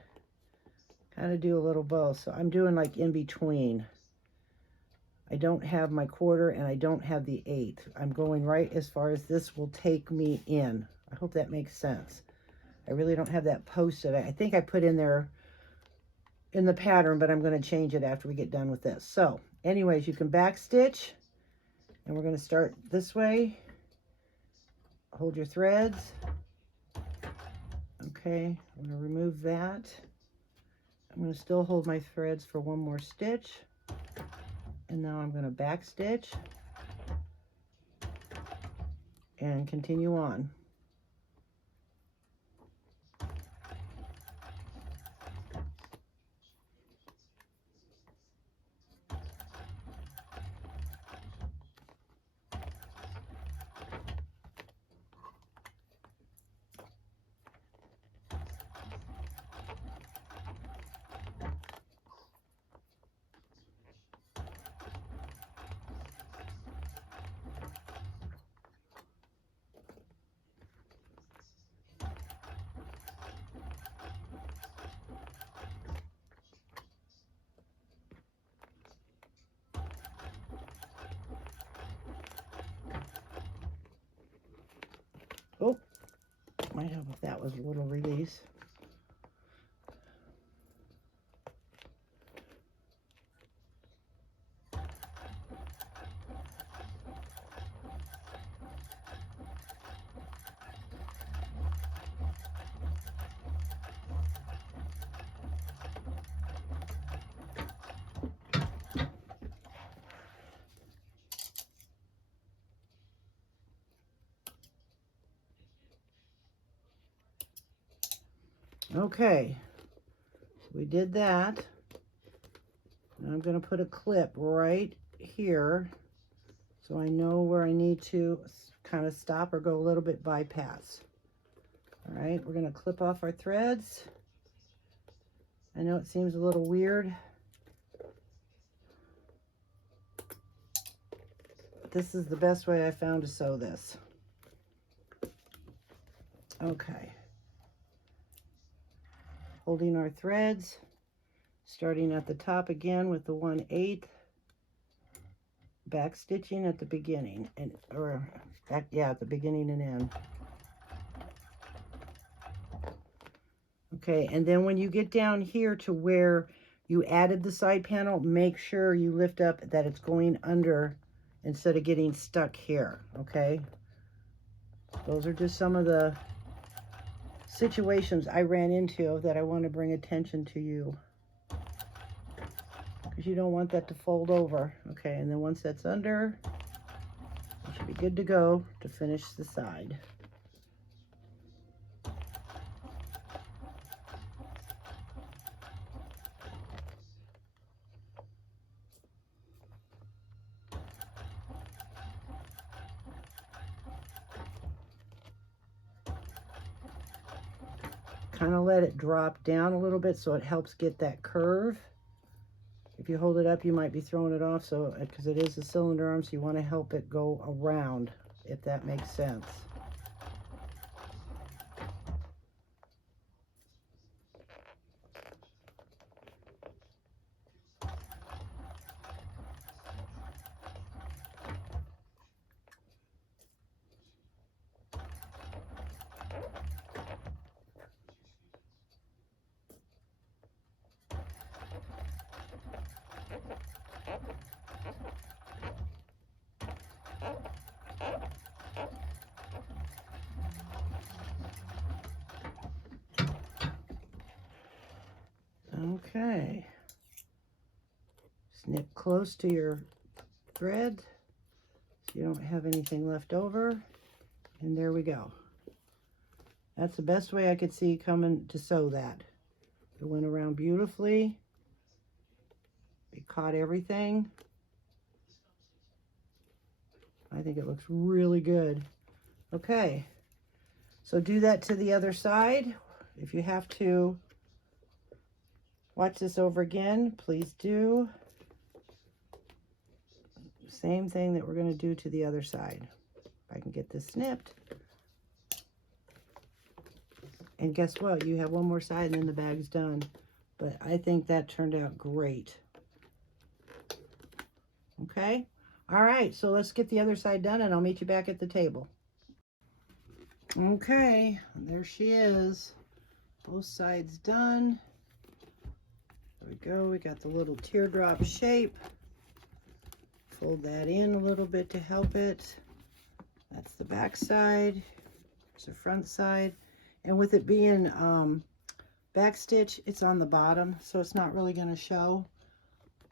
kind of do a little both. So I'm doing like in between. I don't have my 1/4 and I don't have the 1/8. I'm going right as far as this will take me in. I hope that makes sense. I really don't have that posted. I think I put in there in the pattern, but I'm going to change it after we get done with this. So anyways, you can back stitch, and we're going to start this way. Hold your threads. Okay, I'm going to remove that. I'm going to still hold my threads for one more stitch. And now I'm going to back stitch and continue on. Oh, might help if that was a little release. Okay, we did that. And I'm going to put a clip right here so I know where I need to kind of stop or go a little bit bypass. All right, we're going to clip off our threads. I know it seems a little weird. But this is the best way I found to sew this. Okay. Holding our threads, starting at the top again with the 1/8, back stitching at the beginning, at the beginning and end. Okay, and then when you get down here to where you added the side panel, make sure you lift up that it's going under instead of getting stuck here, okay? Those are just some of the situations I ran into that I want to bring attention to you. Because you don't want that to fold over. Okay, and then once that's under, you should be good to go to finish the side. Kind of let it drop down a little bit so it helps get that curve. If you hold it up, you might be throwing it off, so because it is a cylinder arm, so you want to help it go around, if that makes sense. Okay. Snip close to your thread so you don't have anything left over. And there we go. That's the best way I could see coming to sew that. It went around beautifully. It caught everything. I think it looks really good. Okay, so do that to the other side. If you have to watch this over again, please do. Same thing that we're going to do to the other side. If I can get this snipped. And guess what? You have one more side and then the bag's done. But I think that turned out great. Okay? All right, so let's get the other side done and I'll meet you back at the table. Okay, there she is. Both sides done. There we go. We got the little teardrop shape. Fold that in a little bit to help it. That's the back side. There's the front side. And with it being back stitch, it's on the bottom, so it's not really going to show.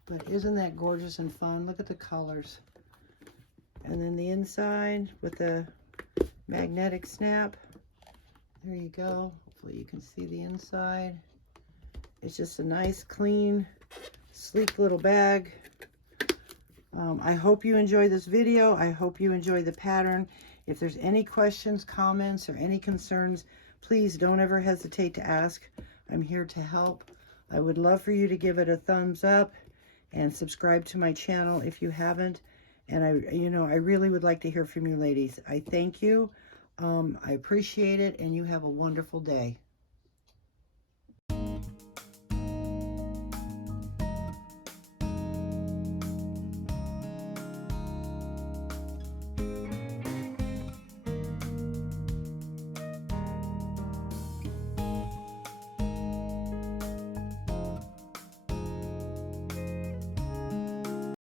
But isn't that gorgeous and fun? Look at the colors. And then the inside with the magnetic snap. There you go. Hopefully you can see the inside. It's just a nice, clean, sleek little bag. I hope you enjoy this video. I hope you enjoy the pattern. If there's any questions, comments, or any concerns, please don't ever hesitate to ask. I'm here to help. I would love for you to give it a thumbs up and subscribe to my channel if you haven't. And I really would like to hear from you ladies. I thank you. I appreciate it, and you have a wonderful day.